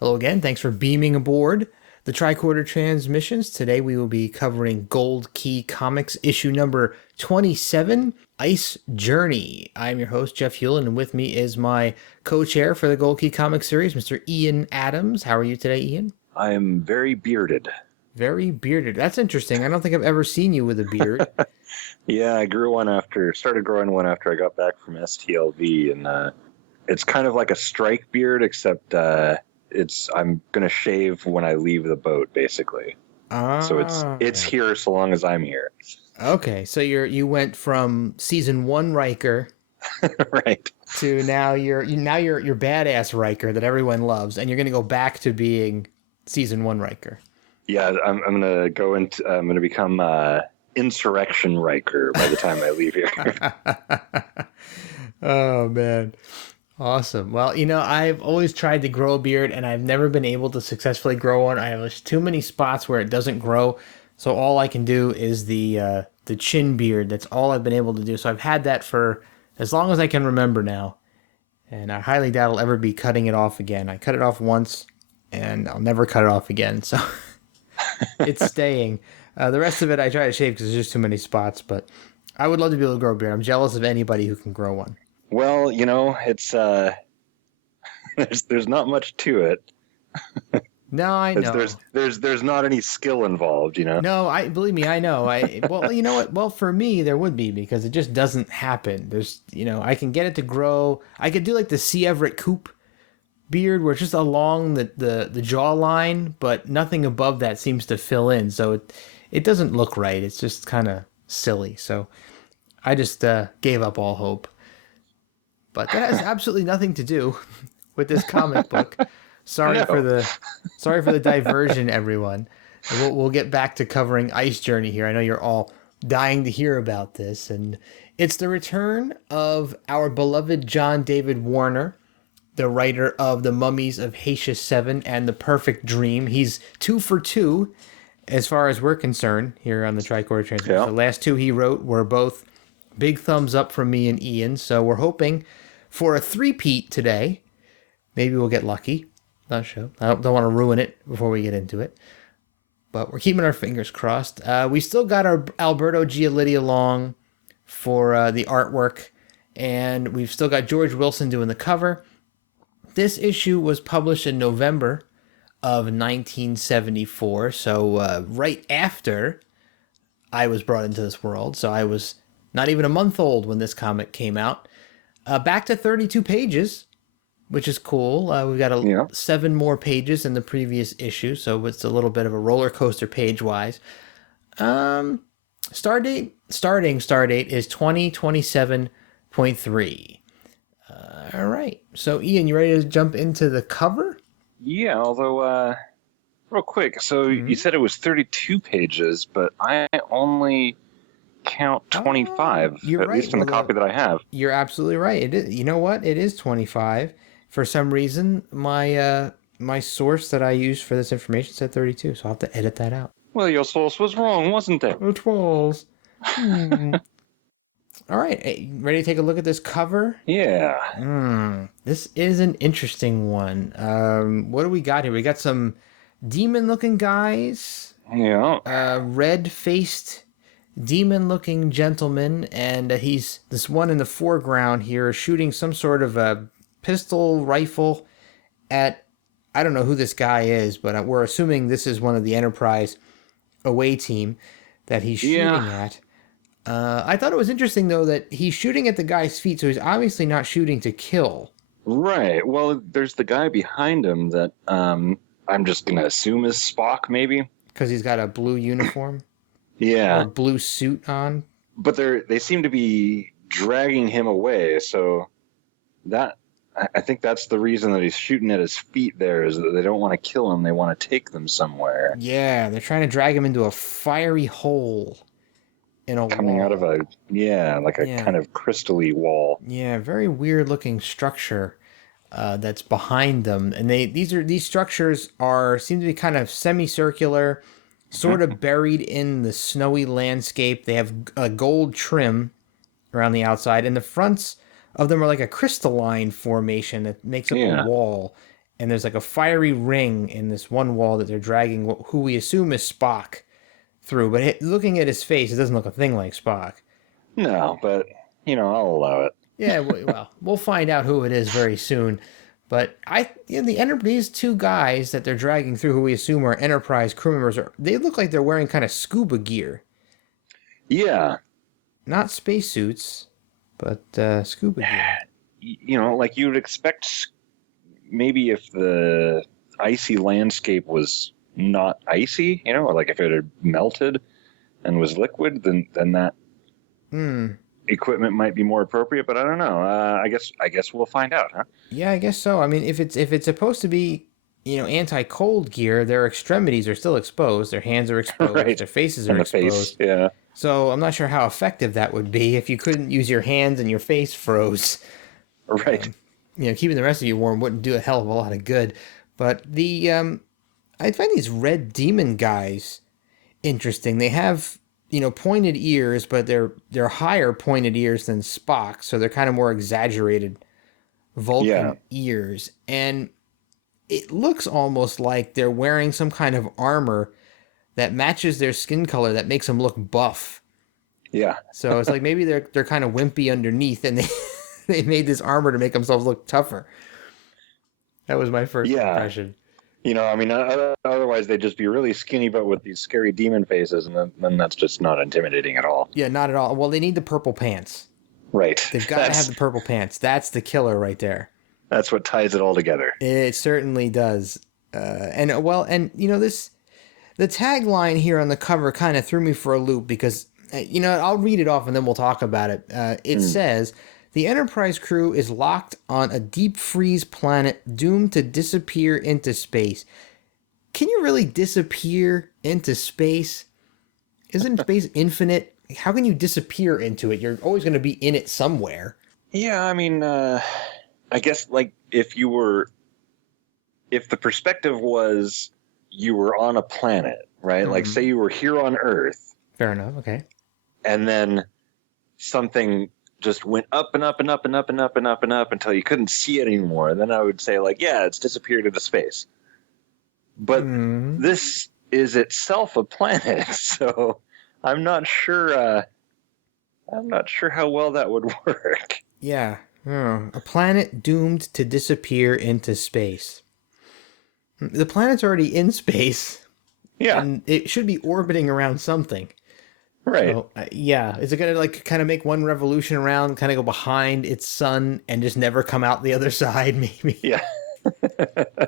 Hello again. Thanks for beaming aboard the Tricorder Transmissions. Today we will be covering Gold Key Comics issue number 27, Ice Journey. I'm your host, Jeff Hewlin, and with me is my co-chair for the Gold Key Comics series, Mr. Ian Adams. How are you today, Ian? I am very bearded. Very bearded. That's interesting. I don't think I've ever seen you with a beard. Yeah, I started growing one after I got back from STLV, and it's kind of like a strike beard, except I'm gonna shave when I leave the boat, basically. So it's here so long as I'm here. Okay, so you went from season 1 Riker Right. to now you're badass Riker that everyone loves, and you're gonna go back to being season 1 Riker. Yeah, I'm gonna become Insurrection Riker by the time I leave here. Oh man. Awesome. Well, I've always tried to grow a beard and I've never been able to successfully grow one. I have just too many spots where it doesn't grow. So all I can do is the chin beard. That's all I've been able to do. So I've had that for as long as I can remember now. And I highly doubt I'll ever be cutting it off again. I cut it off once and I'll never cut it off again. So it's staying. The rest of it I try to shave because there's just too many spots. But I would love to be able to grow a beard. I'm jealous of anybody who can grow one. Well, it's there's not much to it. No, I know. There's not any skill involved, No, believe me, I know. Well, you know what? Well, for me, there would be because it just doesn't happen. There's, I can get it to grow. I could do like the C. Everett Koop beard, where it's just along the jawline, but nothing above that seems to fill in. So it doesn't look right. It's just kind of silly. So I just gave up all hope. But that has absolutely nothing to do with this comic book. Sorry for the diversion, everyone. We'll get back to covering Ice Journey here. I know you're all dying to hear about this, and it's the return of our beloved John David Warner, the writer of The Mummies of Hatia 7 and The Perfect Dream. He's 2 for 2 as far as we're concerned here on the Tricorder Transmission. Yeah. The last 2 he wrote were both big thumbs up from me and Ian, so we're hoping for a three-peat today. Maybe we'll get lucky. Not sure. I don't want to ruin it before we get into it. But we're keeping our fingers crossed. We still got our Alberto Giolitti along for the artwork. And we've still got George Wilson doing the cover. This issue was published in November of 1974. So right after I was brought into this world. So I was not even a month old when this comic came out. Back to 32 pages, which is cool. We've got 7 more pages in the previous issue, so it's a little bit of a roller coaster page-wise. Starting start date is 2027.3. All right. So, Ian, you ready to jump into the cover? Yeah, although, real quick, so you said it was 32 pages, but I only count 25, you're at right. least in the copy that I have. You're absolutely right. It is, you know what? It is 25. For some reason, my source that I used for this information said 32, so I'll have to edit that out. Well, your source was wrong, wasn't it? It was. All right. Hey, ready to take a look at this cover? Yeah. This is an interesting one. What do we got here? We got some demon-looking guys. Yeah. Red-faced demon-looking gentleman, and he's this one in the foreground here shooting some sort of a pistol rifle at, I don't know who this guy is, but we're assuming this is one of the Enterprise away team that he's shooting at. I thought it was interesting, though, that he's shooting at the guy's feet, so he's obviously not shooting to kill. Right. Well, there's the guy behind him that I'm just going to assume is Spock, maybe. Because he's got a blue uniform? Yeah. Or a blue suit on? But they seem to be dragging him away, so I think that's the reason that he's shooting at his feet there, is that they don't want to kill him, they want to take them somewhere. Yeah, they're trying to drag him into a fiery hole in a coming wall. Out of a kind of crystal-y wall. Yeah, very weird looking structure that's behind them. And these structures seem to be kind of semicircular, sort of buried in the snowy landscape. They have a gold trim around the outside, and the fronts of them are like a crystalline formation that makes up a wall. and there's like a fiery ring in this one wall that they're dragging who we assume is Spock through. But looking at his face, it doesn't look a thing like Spock. No, but I'll allow it. Yeah, well, we'll find out who it is very soon. But these two guys that they're dragging through, who we assume are Enterprise crew members, they look like they're wearing kind of scuba gear. Yeah. Not spacesuits, but scuba gear. Like you'd expect, maybe if the icy landscape was not icy, like if it had melted and was liquid, then that equipment might be more appropriate. But I don't know. I guess we'll find out, huh? Yeah, I guess so. I mean, if it's supposed to be, anti-cold gear, their extremities are still exposed. Their hands are exposed. Right. Their faces are And the exposed. face, yeah. So I'm not sure how effective that would be if you couldn't use your hands and your face froze. Right. Keeping the rest of you warm wouldn't do a hell of a lot of good. But I find these red demon guys interesting. They have, pointed ears, but they're higher pointed ears than Spock, so they're kind of more exaggerated Vulcan ears. And it looks almost like they're wearing some kind of armor that matches their skin color that makes them look buff. Yeah. So it's like maybe they're kind of wimpy underneath, and they made this armor to make themselves look tougher. That was my first impression. Otherwise they'd just be really skinny, but with these scary demon faces, and then that's just not intimidating at all. Yeah, not at all. Well, they need the purple pants. Right. They've got to have the purple pants. That's the killer right there. That's what ties it all together. It certainly does. The tagline here on the cover kind of threw me for a loop because, I'll read it off and then we'll talk about it. It says, the Enterprise crew is locked on a deep freeze planet doomed to disappear into space. Can you really disappear into space? Isn't space infinite? How can you disappear into it? You're always going to be in it somewhere. Yeah, I mean, I guess like if the perspective was you were on a planet, right? Like say you were here on Earth. Fair enough. Okay. And then something just went up and up and up and up and up and up and up until you couldn't see it anymore. And then I would say like, yeah, it's disappeared into space. But this is itself a planet, so I'm not sure how well that would work. Yeah. A planet doomed to disappear into space. The planet's already in space. Yeah. And it should be orbiting around something. Right. So, is it going to kind of make one revolution around, kind of go behind its sun and just never come out the other side, maybe? Yeah.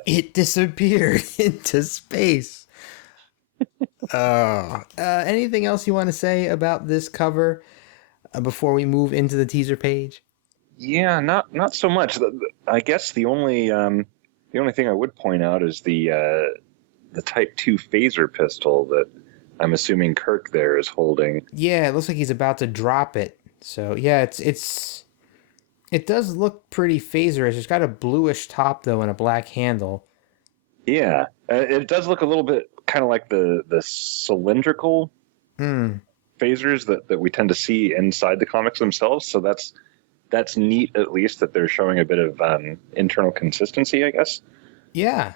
It disappeared into space. Anything else you want to say about this cover before we move into the teaser page? Yeah, not so much. I guess the only thing I would point out is the Type 2 phaser pistol that I'm assuming Kirk there is holding. Yeah, it looks like he's about to drop it. So yeah, it does look pretty phaserish. It's got a bluish top though and a black handle. Yeah, it does look a little bit kind of like the cylindrical phasers that we tend to see inside the comics themselves. So that's neat, at least, that they're showing a bit of internal consistency, I guess. Yeah.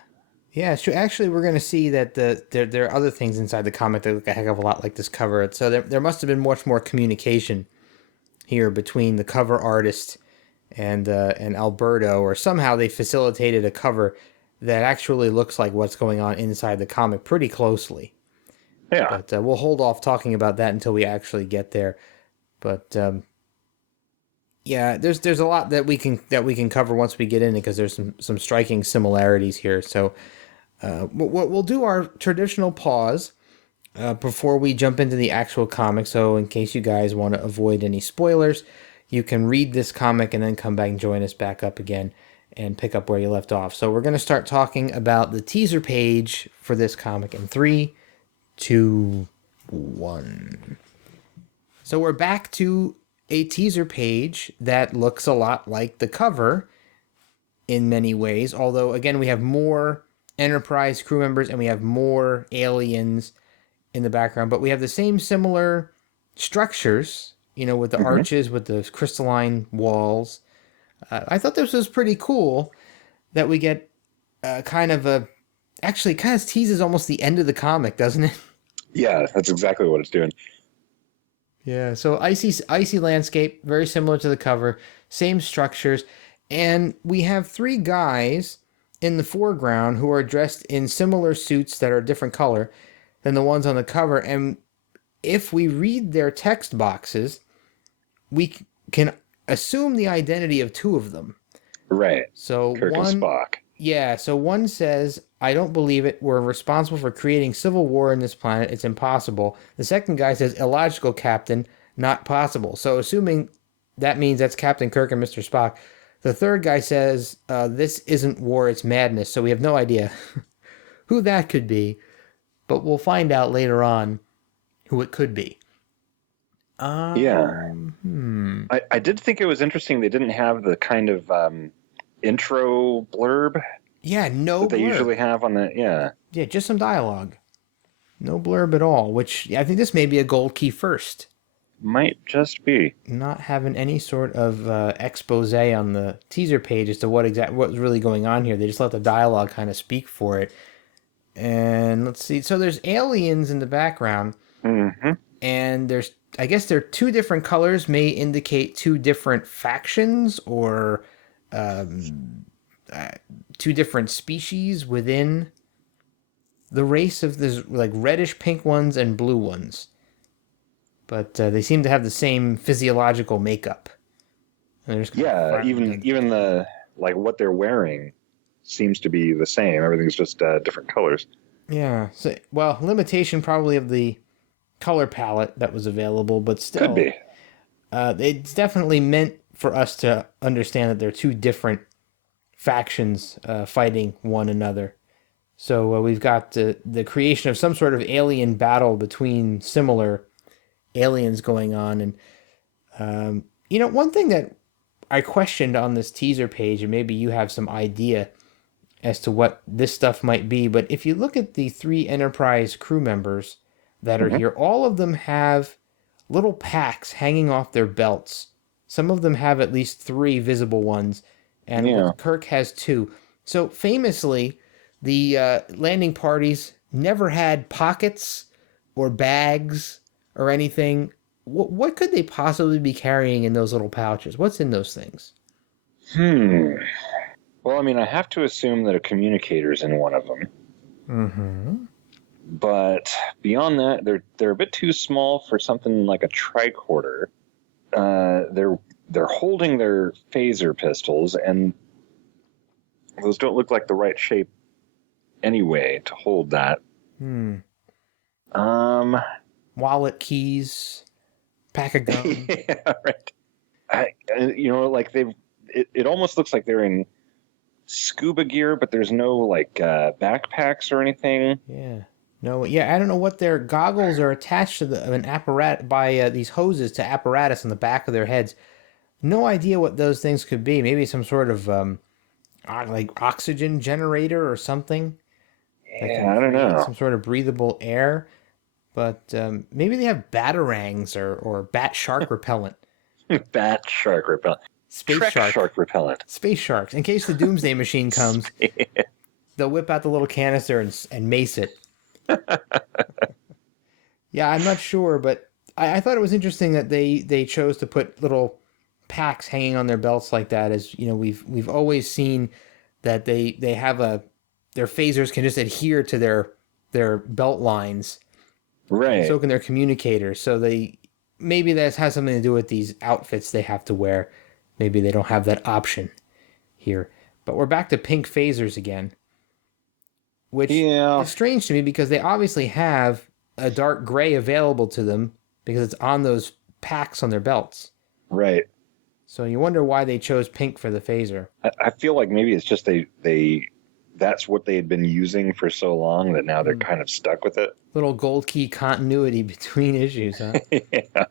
Yeah, so actually we're going to see that there are other things inside the comic that look a heck of a lot like this cover. So there must have been much more communication here between the cover artist and Alberto, or somehow they facilitated a cover that actually looks like what's going on inside the comic pretty closely. Yeah. But we'll hold off talking about that until we actually get there. But yeah, there's a lot that we can cover once we get in it, because there's some striking similarities here. So we'll do our traditional pause before we jump into the actual comic. So in case you guys want to avoid any spoilers, you can read this comic and then come back and join us back up again and pick up where you left off. So we're going to start talking about the teaser page for this comic in 3, 2, 1. So we're back to a teaser page that looks a lot like the cover in many ways, although again we have more Enterprise crew members and we have more aliens in the background, but we have the same similar structures, with the arches, with the crystalline walls. I thought this was pretty cool that we get kind of a actually kind of teases almost the end of the comic, doesn't it? Yeah, that's exactly what it's doing. Yeah, so icy landscape, very similar to the cover, same structures, and we have three guys in the foreground who are dressed in similar suits that are a different color than the ones on the cover. And if we read their text boxes, we can assume the identity of two of them. Right. So Kirk and one, Spock. yeah, so one says, I don't believe it. We're responsible for creating civil war in this planet. It's impossible. The second guy says, illogical, Captain, not possible. So assuming that means that's Captain Kirk and Mr. Spock. The third guy says, this isn't war, it's madness. So we have no idea who that could be, but we'll find out later on who it could be. Yeah. I did think it was interesting they didn't have the kind of intro blurb Yeah, no that they blurb. usually have on the, yeah. Yeah, just some dialogue. No blurb at all, which I think this may be a gold key first. Might just be. Not having any sort of expose on the teaser page as to what's really going on here. They just let the dialogue kind of speak for it. And let's see. So there's aliens in the background, Mm-hmm. and I guess they're two different colors may indicate two different factions or two different species within the race of this, like reddish pink ones and blue ones. But they seem to have the same physiological makeup. Yeah, even the, like, what they're wearing seems to be the same. Everything's just different colors. Yeah. So, well, limitation probably of the color palette that was available, but still. Could be. It's definitely meant for us to understand that they're two different factions fighting one another. So we've got the creation of some sort of alien battle between similar aliens going on. And, one thing that I questioned on this teaser page, and maybe you have some idea as to what this stuff might be, but if you look at the three Enterprise crew members that are here, all of them have little packs hanging off their belts. Some of them have at least three visible ones, and Kirk has two. So famously, the landing parties never had pockets or bags or anything. What could they possibly be carrying in those little pouches? What's in those things? Well, I mean, I have to assume that a communicator's in one of them. Mm-hmm. But beyond that, they're a bit too small for something like a tricorder. They're holding their phaser pistols, and those don't look like the right shape anyway to hold that. Wallet, keys, pack of gum. Yeah, right. Like it almost looks like they're in scuba gear, but there's no like backpacks or anything. Yeah. No, yeah, I don't know what their goggles are attached to an apparatus by these hoses to apparatus on the back of their heads. No idea what those things could be. Maybe some sort of like oxygen generator or something. Yeah, I don't know. Some sort of breathable air. But maybe they have batarangs or bat shark repellent. Bat shark repellent. Space shark repellent. Space sharks. In case the doomsday machine comes, they'll whip out the little canister and mace it. Yeah, I'm not sure, but I thought it was interesting that they chose to put little packs hanging on their belts like that. As you know, we've always seen that they have their phasers can just adhere to their belt lines, right? So can their communicators. So maybe that has something to do with these outfits they have to wear. Maybe they don't have that option here. But we're back to pink phasers again, which is strange to me because they obviously have a dark gray available to them because it's on those packs on their belts. Right. So you wonder why they chose pink for the phaser. I feel like maybe it's just they that's what they had been using for so long that now they're kind of stuck with it. Little gold key continuity between issues, huh? Yeah.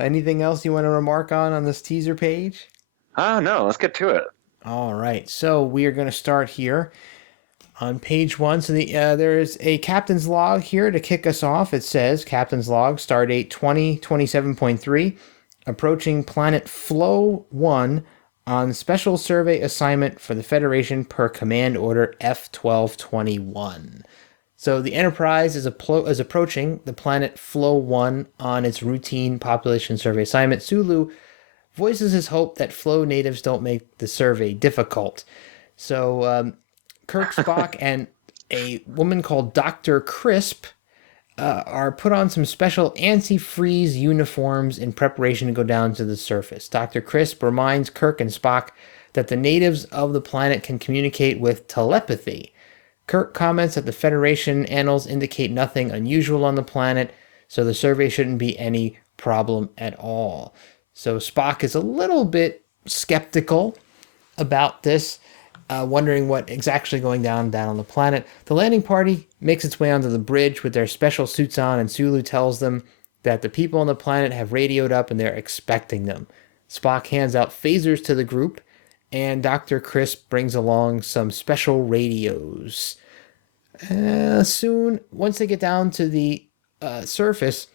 Anything else you want to remark on this teaser page? No, let's get to it. All right, so we are going to start here on page 1. So there is a captain's log here to kick us off. It says, Captain's log, stardate 2027.3, approaching planet Flow 1 on special survey assignment for the Federation per Command Order F-1221. So the Enterprise is approaching the planet Flo 1 on its routine population survey assignment. Sulu voices his hope that Flo natives don't make the survey difficult. So Kirk, Spock, and a woman called Dr. Crisp are put on some special anti-freeze uniforms in preparation to go down to the surface. Dr. Crisp reminds Kirk and Spock that the natives of the planet can communicate with telepathy. Kirk comments that the Federation annals indicate nothing unusual on the planet, so the survey shouldn't be any problem at all. So Spock is a little bit skeptical about this, wondering what exactly going down on the planet. The landing party makes its way onto the bridge with their special suits on, and Sulu tells them that the people on the planet have radioed up and they're expecting them. Spock hands out phasers to the group, and Dr. Crisp brings along some special radios. Soon, once they get down to the surface,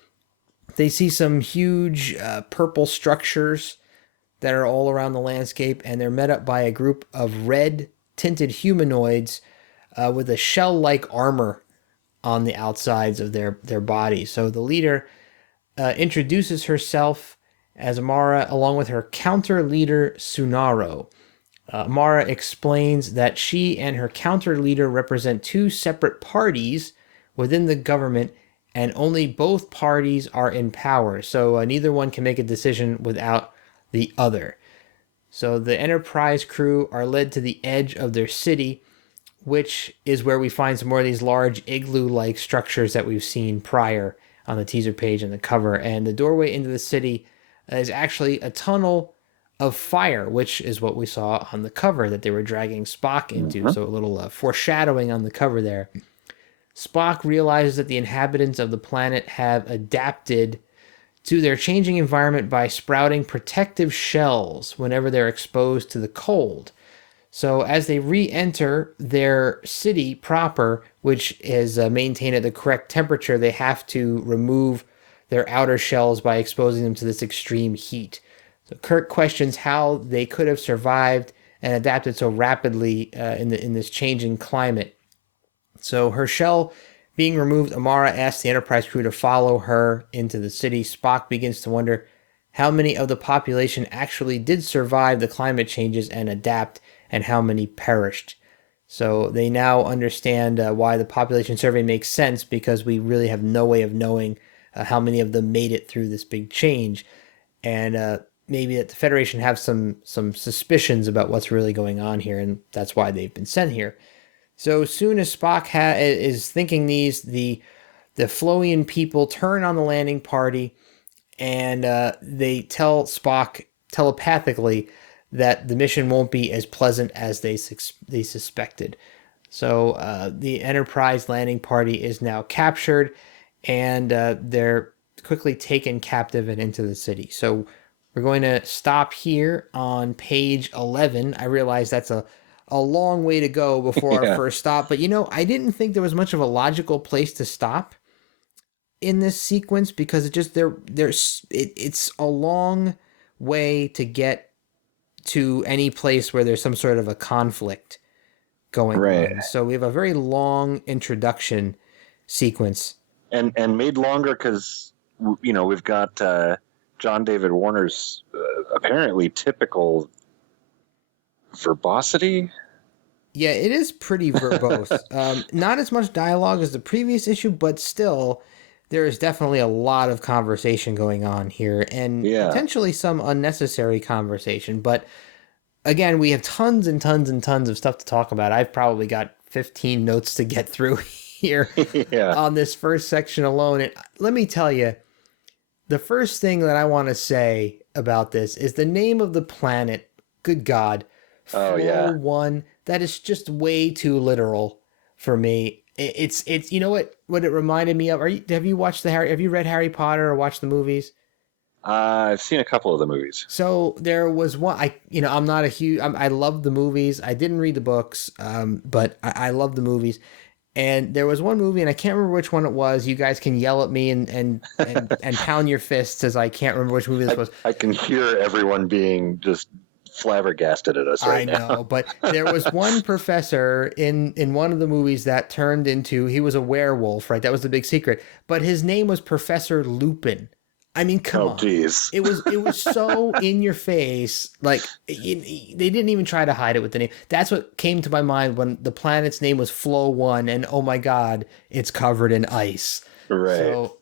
they see some huge purple structures that are all around the landscape, and they're met up by a group of red tinted humanoids with a shell-like armor on the outsides of their bodies. So the leader introduces herself as Amara along with her counter leader Sunaro. Amara explains that she and her counter leader represent two separate parties within the government, and only both parties are in power. So neither one can make a decision without the other. So the Enterprise crew are led to the edge of their city, which is where we find some more of these large igloo-like structures that we've seen prior on the teaser page and the cover. And the doorway into the city is actually a tunnel of fire, which is what we saw on the cover that they were dragging Spock into. Mm-hmm. So a little foreshadowing on the cover there. Spock realizes that the inhabitants of the planet have adapted to their changing environment by sprouting protective shells whenever they're exposed to the cold. So as they re-enter their city proper, which is maintained at the correct temperature, they have to remove their outer shells by exposing them to this extreme heat. So Kirk questions how they could have survived and adapted so rapidly in this changing climate. So her shell being removed, Amara asks the Enterprise crew to follow her into the city. Spock begins to wonder how many of the population actually did survive the climate changes and adapt, and how many perished. So they now understand why the population survey makes sense, because we really have no way of knowing how many of them made it through this big change. And maybe that the Federation have some suspicions about what's really going on here, and that's why they've been sent here. So soon as Spock is thinking these, the Floian people turn on the landing party, and they tell Spock telepathically that the mission won't be as pleasant as they suspected. So the Enterprise landing party is now captured, and they're quickly taken captive and into the city. So we're going to stop here on page 11. I realize that's a long way to go before our first stop, but I didn't think there was much of a logical place to stop in this sequence, because it's a long way to get to any place where there's some sort of a conflict going on. So we have a very long introduction sequence, and made longer because we've got John David Warner's apparently typical verbosity. Yeah, it is pretty verbose. Not as much dialogue as the previous issue, but still, there is definitely a lot of conversation going on here, and potentially some unnecessary conversation. But again, we have tons and tons and tons of stuff to talk about. I've probably got 15 notes to get through here on this first section alone. And let me tell you, the first thing that I want to say about this is the name of the planet. Good God. Flo 1. That is just way too literal for me. It's you know what it reminded me of? Have you read Harry Potter or watched the movies? I've seen a couple of the movies. So there was one. I'm not a huge. I love the movies. I didn't read the books, but I love the movies. And there was one movie, and I can't remember which one it was. You guys can yell at me and pound your fists, as I can't remember which movie this was. I can hear everyone being just flabbergasted at us I right now. know, but there was one professor in one of the movies that turned into, he was a werewolf, right? That was the big secret. But his name was Professor Lupin. I mean, come Oh, on. geez. It was so in your face. Like they didn't even try to hide it with the name. That's what came to my mind when the planet's name was Flow 1 and oh my god, it's covered in ice. Right. So,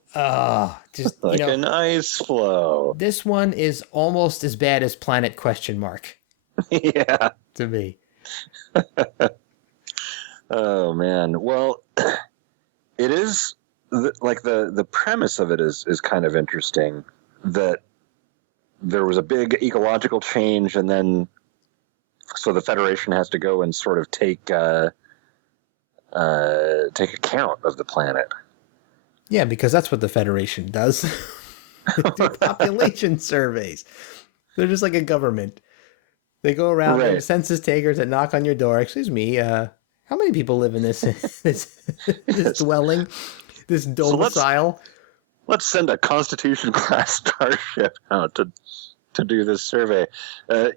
just, Like an ice flow. this one is almost as bad as Planet Question Mark Yeah. to me. Oh, man. Well, it is like the premise of it is kind of interesting, that there was a big ecological change, and then so the Federation has to go and sort of take account of the planet. Yeah, because that's what the Federation does. They do population surveys. They're just like a government. They go around, Right. they're census takers that knock on your door. Excuse me, how many people live in this this dwelling, this domicile? Let's send a Constitution class starship out to do this survey. But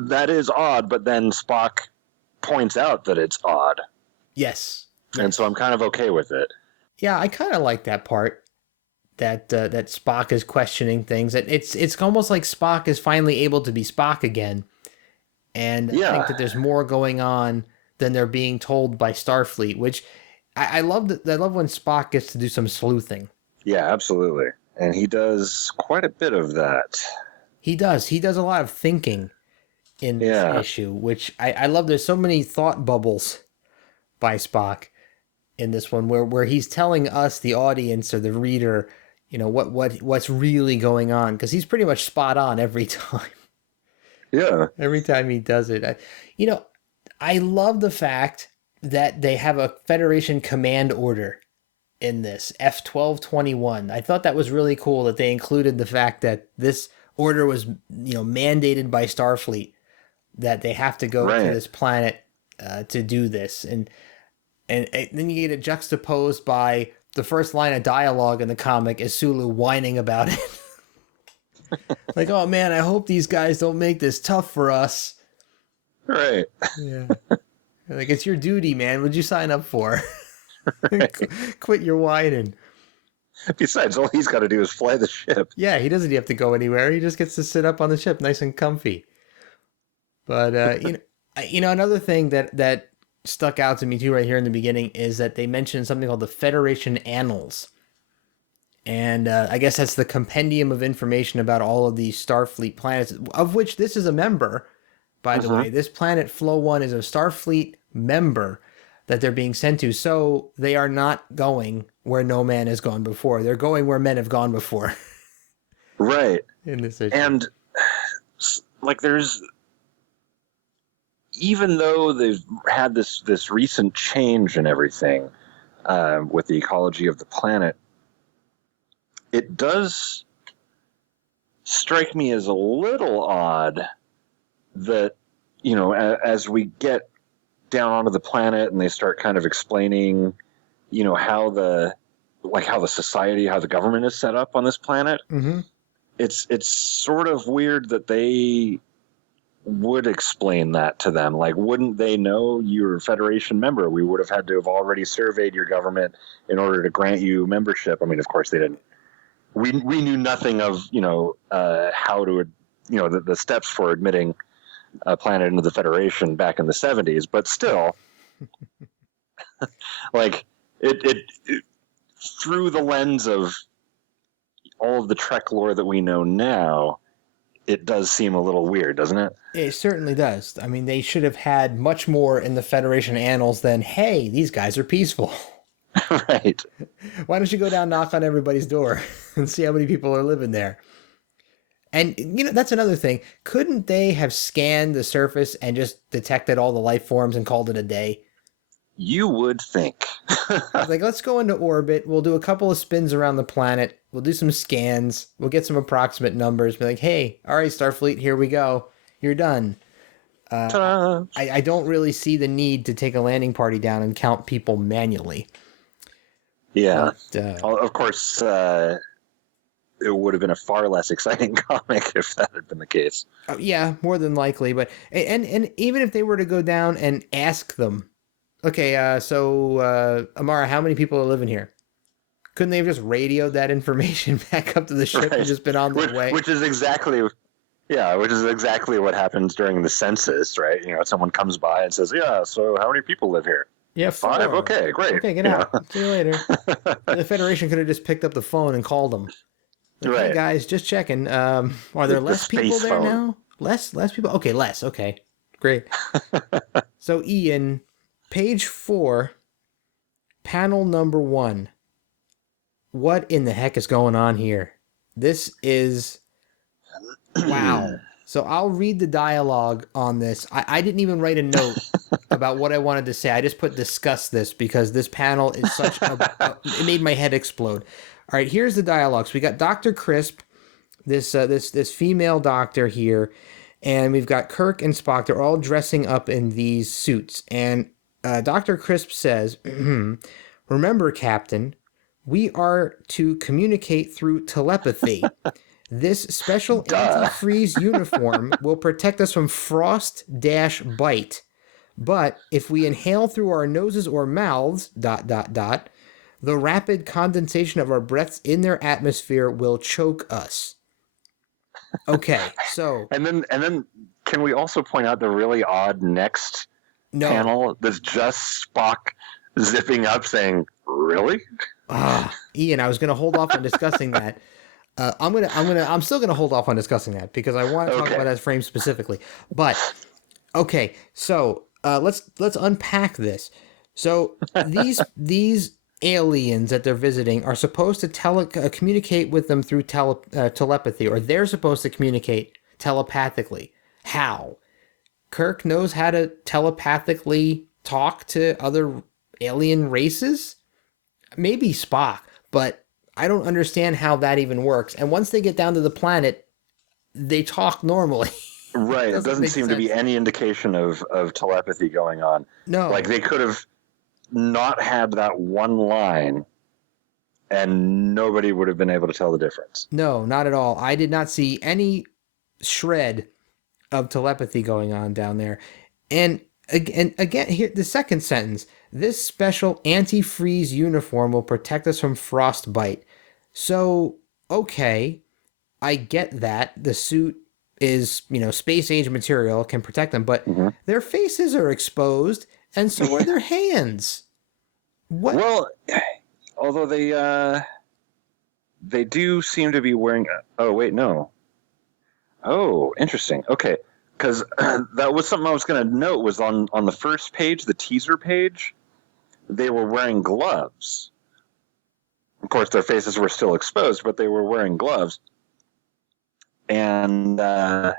that is odd. But then Spock points out that it's odd, Yes. and so I'm kind of okay with it. Yeah, I kind of like that part. That Spock is questioning things. It's almost like Spock is finally able to be Spock again, and I think that there's more going on than they're being told by Starfleet. Which I love. I love when Spock gets to do some sleuthing. Yeah, absolutely, and he does quite a bit of that. He does. He does a lot of thinking in this issue, which I love. There's so many thought bubbles by Spock in this one, where he's telling us, the audience or the reader, what's really going on, because he's pretty much spot on every time. Yeah. Every time he does it. I love the fact that they have a Federation command order in this, F-1221. I thought that was really cool that they included the fact that this order was, mandated by Starfleet, that they have to go to this planet to do this. And then you get it juxtaposed by the first line of dialogue in the comic is Sulu whining about it. Like, oh man, I hope these guys don't make this tough for us. Right. Yeah. Like, it's your duty, man. What'd you sign up for? Right. Quit your whining. Besides, all he's got to do is fly the ship. Yeah, he doesn't have to go anywhere. He just gets to sit up on the ship nice and comfy. But, another thing that stuck out to me too right here in the beginning is that they mentioned something called the Federation Annals. And I guess that's the compendium of information about all of these Starfleet planets, of which this is a member, by the way. This planet Flow 1 is a Starfleet member that they're being sent to. So they are not going where no man has gone before. They're going where men have gone before. Right. In this issue. And, even though they've had this recent change and everything with the ecology of the planet, it does strike me as a little odd that, as we get down onto the planet and they start kind of explaining, how the society, how the government is set up on this planet, it's sort of weird that they would explain that to them. Like, wouldn't they know you're a Federation member? We would have had to have already surveyed your government in order to grant you membership. I mean, of course they didn't. We knew nothing of, how to, the steps for admitting a planet into the Federation back in the 70s, but still, like, it through the lens of all of the Trek lore that we know now, it does seem a little weird, doesn't it? It certainly does. I mean, they should have had much more in the Federation annals than, hey, these guys are peaceful. Right. Why don't you go down, knock on everybody's door and see how many people are living there? And, that's another thing. Couldn't they have scanned the surface and just detected all the life forms and called it a day? You would think. Like, let's go into orbit. We'll do a couple of spins around the planet. We'll do some scans. We'll get some approximate numbers. Be like, hey, all right, Starfleet, here we go. You're done. I don't really see the need to take a landing party down and count people manually. Yeah. But, of course, it would have been a far less exciting comic if that had been the case. Yeah, more than likely. But and even if they were to go down and ask them, okay, so Amara, how many people are living here? Couldn't they have just radioed that information back up to the ship and just been on their way? Which is exactly what happens during the census, right? Someone comes by and says, "Yeah, so how many people live here?" Yeah, 5. Okay, great. Okay, get out. See you later. The Federation could have just picked up the phone and called them. Like, Right. Hey guys, just checking. Are there less people there phone. now? Less people. Okay, less. Okay, great. So Ian, page 4, panel number 1. What in the heck is going on here? This is wow. So I'll read the dialogue on this. I didn't even write a note about what I wanted to say. I just put discuss this because this panel is such it made my head explode. All right, here's the dialogue. So we got Dr. Crisp, this female doctor here, and we've got Kirk and Spock. They're all dressing up in these suits. And Dr. Crisp says, "Remember, Captain, we are to communicate through telepathy. This special antifreeze uniform will protect us from frost-bite. But if we inhale through our noses or mouths, ... the rapid condensation of our breaths in their atmosphere will choke us." Okay, so... And then can we also point out the really odd next panel that's just Spock zipping up saying, "Really?" Ian, I was going to hold off on discussing that. I'm still gonna hold off on discussing that because I want to talk about that frame specifically. But okay, so let's unpack this. So these aliens that they're visiting are supposed to communicate with them through telepathy, or they're supposed to communicate telepathically. How? Kirk knows how to telepathically talk to other alien races? Maybe Spock, but I don't understand how that even works. And once they get down to the planet, they talk normally. Right. It doesn't seem to be any indication of telepathy going on. No. Like they could have not had that one line and nobody would have been able to tell the difference. No, not at all. I did not see any shred of telepathy going on down there. And again, here, the second sentence, this special antifreeze uniform will protect us from frostbite. So, okay, I get that. The suit is, space age material, can protect them, but their faces are exposed, and so are their hands. What? Well, although they do seem to be wearing... Oh, wait, no. Oh, interesting. Okay. Because that was something I was going to note was on the first page, the teaser page, they were wearing gloves. Of course, their faces were still exposed, but they were wearing gloves. And it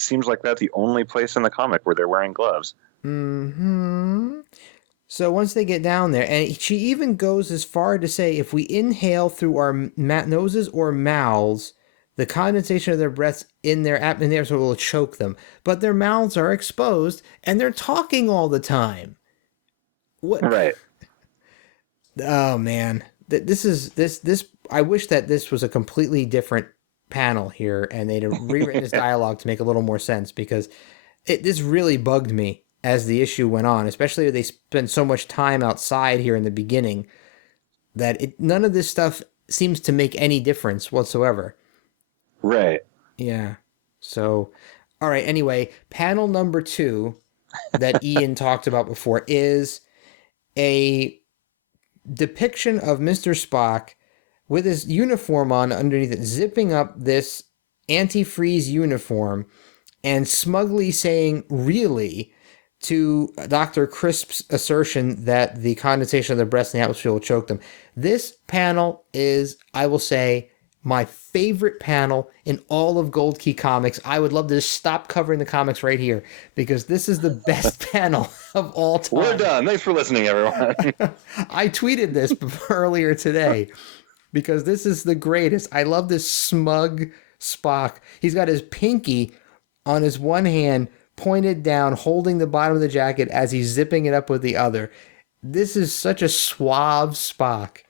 seems like that's the only place in the comic where they're wearing gloves. So once they get down there, and she even goes as far to say, if we inhale through our noses or mouths, the condensation of their breaths in their atmosphere will choke them. But their mouths are exposed, and they're talking all the time. What? Right. Oh man, this. I wish that this was a completely different panel here, and they'd have rewritten this dialogue to make a little more sense, because this really bugged me as the issue went on. Especially they spent so much time outside here in the beginning that none of this stuff seems to make any difference whatsoever. Right. Yeah. So, all right. Anyway, panel number 2 that Ian talked about before is a depiction of Mr. Spock with his uniform on underneath it, zipping up this antifreeze uniform and smugly saying, "Really?" to Dr. Crisp's assertion that the condensation of their breaths in the atmosphere will choke them. This panel is, I will say, my favorite panel in all of Gold Key Comics. I would love to just stop covering the comics right here because this is the best panel of all time. We're done. Thanks for listening, everyone. I tweeted this earlier today because this is the greatest. I love this smug Spock. He's got his pinky on his one hand pointed down, holding the bottom of the jacket as he's zipping it up with the other. This is such a suave Spock.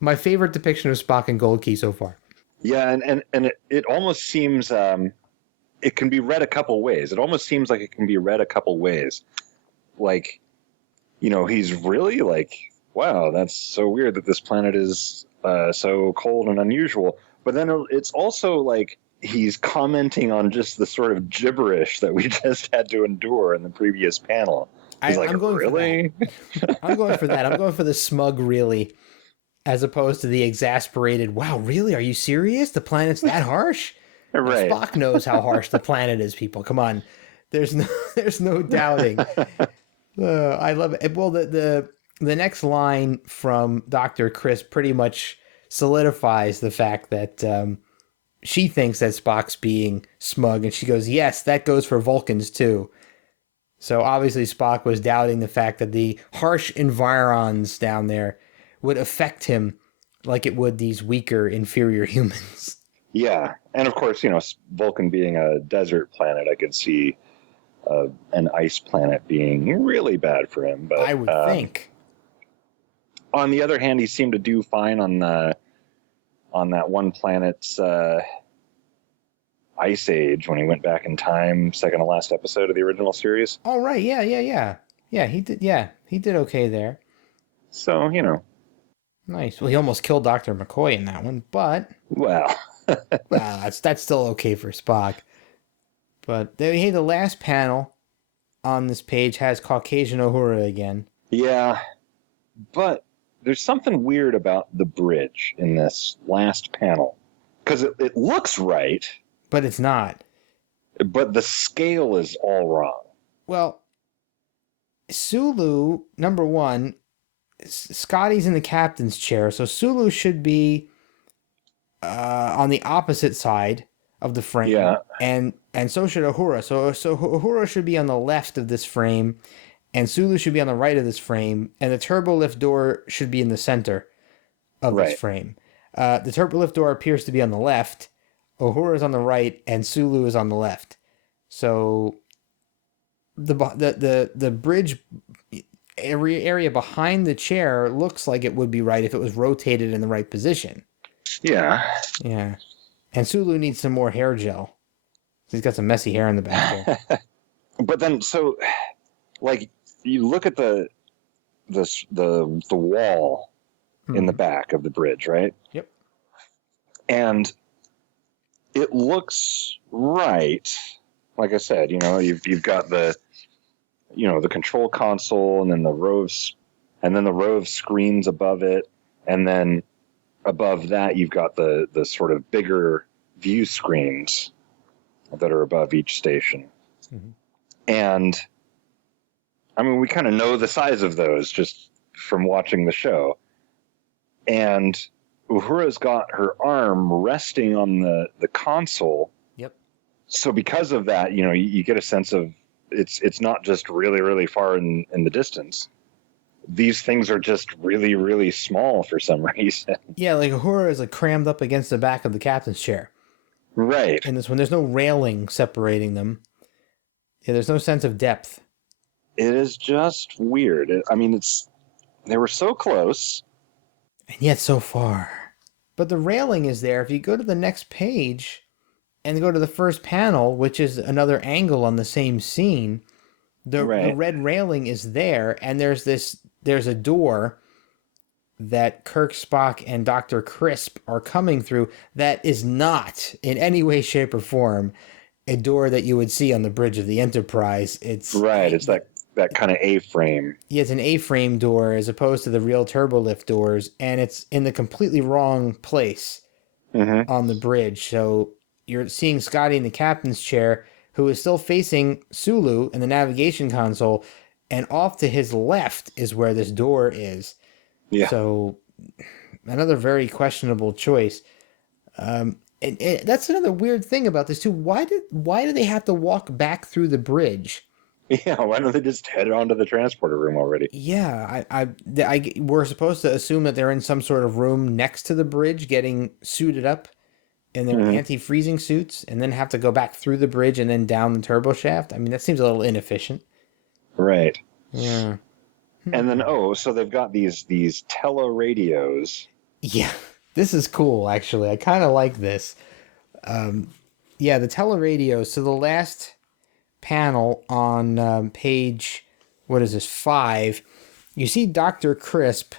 My favorite depiction of Spock and Gold Key so far. Yeah, and it almost seems it can be read a couple ways. It almost seems like it can be read a couple ways. Like, he's really like, wow, that's so weird that this planet is so cold and unusual. But then it's also like he's commenting on just the sort of gibberish that we just had to endure in the previous panel. He's like, I'm going really? for that. I'm going for that. I'm going for the smug really, as opposed to the exasperated, wow, really? Are you serious? The planet's that harsh? Right. Spock knows how harsh the planet is, people. Come on. There's no there's no doubting. I love it. Well, the next line from Dr. Chris pretty much solidifies the fact that she thinks that Spock's being smug, and she goes, yes, that goes for Vulcans too. So obviously Spock was doubting the fact that the harsh environs down there would affect him like it would these weaker, inferior humans. Yeah, and of course, Vulcan being a desert planet, I could see an ice planet being really bad for him. But I would think. On the other hand, he seemed to do fine on that one planet's ice age when he went back in time, second to last episode of the original series. Oh right, yeah. He did. Yeah, he did okay there. So nice. Well, he almost killed Dr. McCoy in that one, but well. well, that's still okay for Spock. But hey, the last panel on this page has Caucasian Uhura again. Yeah, but there's something weird about the bridge in this last panel because it looks right, but it's not. But the scale is all wrong. Well, Sulu, number one, Scotty's in the captain's chair, so Sulu should be on the opposite side of the frame. Yeah. And so should Uhura. So Uhura should be on the left of this frame, and Sulu should be on the right of this frame, and the turbo lift door should be in the center of this frame. The turbo lift door appears to be on the left, Uhura is on the right, and Sulu is on the left. So the bridge area behind the chair looks like it would be right if it was rotated in the right position. Yeah. Yeah. And Sulu needs some more hair gel. He's got some messy hair in the back there. But then, so, like, you look at the wall in the back of the bridge, right? Yep. And it looks right. Like I said, you've got the control console, and then the row of screens above it, and then above that you've got the sort of bigger view screens that are above each station. Mm-hmm. And I mean, we kind of know the size of those just from watching the show. And Uhura's got her arm resting on the console. Yep. So because of that, you get a sense of it's not just really, really far in the distance. These things are just really, really small for some reason. Yeah, like Uhura is like crammed up against the back of the captain's chair. Right. And this one, there's no railing separating them. Yeah, there's no sense of depth. It is just weird. I mean, they were so close. And yet so far. But the railing is there. If you go to the next page and go to the first panel, which is another angle on the same scene, the red railing is there, and there's a door that Kirk, Spock, and Dr. Crisp are coming through that is not in any way, shape, or form a door that you would see on the bridge of the Enterprise. It's that kind of A-frame. Yeah, it's an A-frame door as opposed to the real turbolift doors, and it's in the completely wrong place on the bridge. So you're seeing Scotty in the captain's chair, who is still facing Sulu in the navigation console, and off to his left is where this door is. Yeah. So another very questionable choice. And that's another weird thing about this too. Why do they have to walk back through the bridge? Yeah, why don't they just head on to the transporter room already? Yeah, we're supposed to assume that they're in some sort of room next to the bridge, getting suited up in their anti-freezing suits, and then have to go back through the bridge and then down the turbo shaft. I mean, that seems a little inefficient. Right. Yeah. And then, so they've got these teleradios Yeah, this is cool, actually. I kind of like this. Yeah, the teleradio. So the last panel on page, what is this, 5, you see Dr. Crisp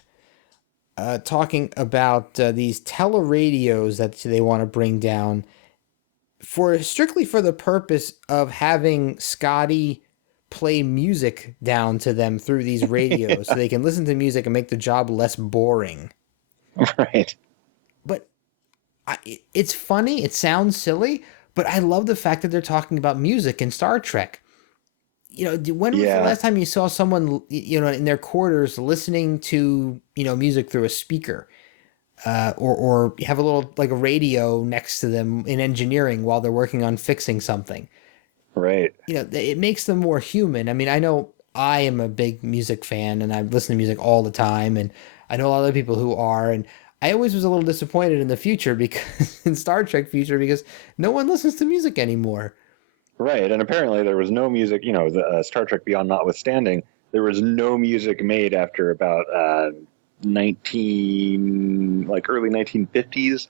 talking about these teleradios that they want to bring down for strictly for the purpose of having Scotty play music down to them through these radios so they can listen to music and make the job less boring. Right. But it's funny, it sounds silly, but I love the fact that they're talking about music in Star Trek. When was the Yeah. last time you saw someone, in their quarters listening to, music through a speaker? Or have a little, like a radio next to them in engineering while they're working on fixing something. Right. It makes them more human. I mean, I know I am a big music fan and I listen to music all the time, and I know a lot of people who are, and I always was a little disappointed in the future because in Star Trek future because no one listens to music anymore. Right. And apparently there was no music, the Star Trek Beyond notwithstanding, there was no music made after about early 1950s.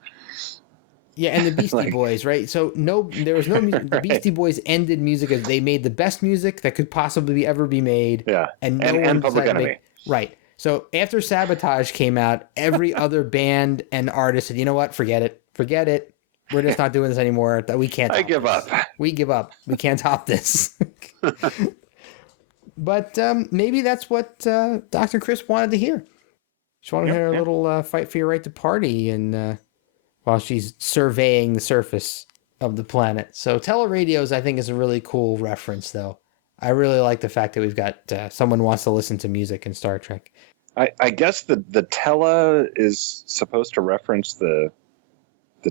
Yeah, and the Beastie Like, Boys, right? So no, there was no music. The right. Beastie Boys ended music as they made the best music that could possibly ever be made, Yeah. and no And one Public decided to Enemy. make right. So after Sabotage came out, every other band and artist said, "You know what? Forget it. We're just not doing this anymore. We can't. I Top give this. up. We give up. We can't top this." But maybe that's what Dr. Chris wanted to hear. She wanted to hear a Yep. little fight for your right to party, and while she's surveying the surface of the planet. So teleradios, I think, is a really cool reference, though. I really like the fact that we've got someone wants to listen to music in Star Trek. I guess the tele is supposed to reference the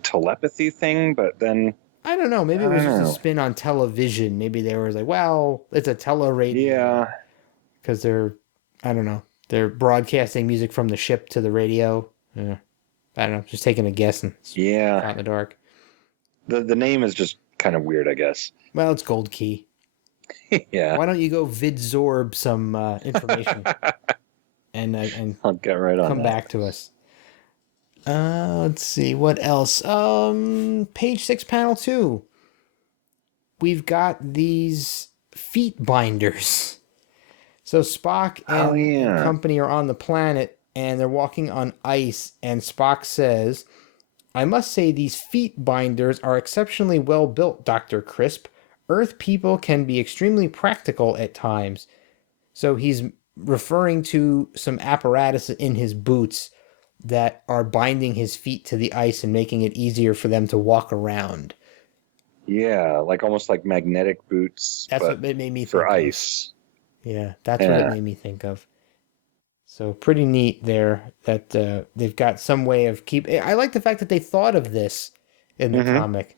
telepathy thing, but then I don't know. Maybe I it was don't just a know. spin on television. Maybe they were like, well, it's a teleradio Yeah. because I don't know, they're broadcasting music from the ship to the radio. Yeah. I don't know. Just taking a guess and Yeah. out in the dark. The name is just kind of weird, I guess. Well, it's Gold Key. Yeah. Why don't you go vidsorb some information and I'll get right on come that. back to us? Let's see what else. Page 6, panel 2. We've got these feet binders. So Spock and company are on the planet and they're walking on ice, and Spock says, "I must say these feet binders are exceptionally well built, Dr. Crisp. Earth people can be extremely practical at times." So he's referring to some apparatus in his boots that are binding his feet to the ice and making it easier for them to walk around. Yeah, like almost like magnetic boots, That's but what it made me for think ice. of. Yeah, that's what it made me think of. So pretty neat there that they've got some way of I like the fact that they thought of this in the comic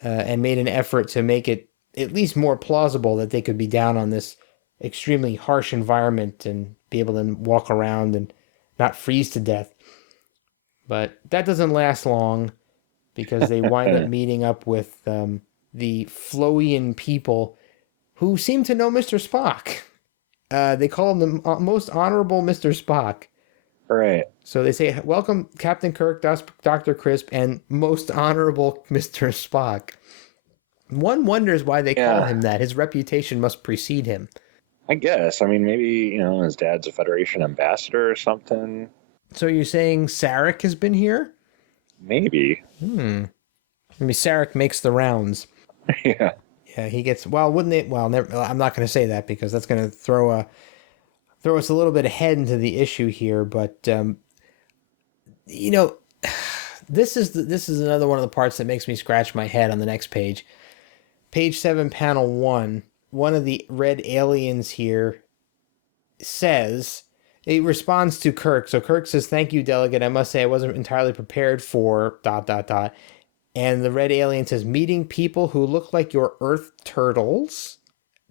and made an effort to make it at least more plausible that they could be down on this extremely harsh environment and be able to walk around and not freeze to death. But that doesn't last long because they wind up meeting up with the Flowian people who seem to know Mr. Spock. They call him the most honorable Mr. Spock. Right. So they say, "Welcome, Captain Kirk, Dr. Crisp, and most honorable Mr. Spock." One wonders why they call him that. His reputation must precede him. I guess. I mean, maybe, his dad's a Federation ambassador or something. So you're saying Sarek has been here? Maybe. Maybe Sarek makes the rounds. Yeah. Yeah, he gets. Well, wouldn't it? Well, never, I'm not going to say that because that's going to throw us a little bit ahead into the issue here. But this is another one of the parts that makes me scratch my head on the next page. Page 7, panel 1. One of the red aliens here says, it responds to Kirk. So Kirk says, "Thank you, delegate. I must say I wasn't entirely prepared for ... And the red alien says, "Meeting people who look like your Earth turtles."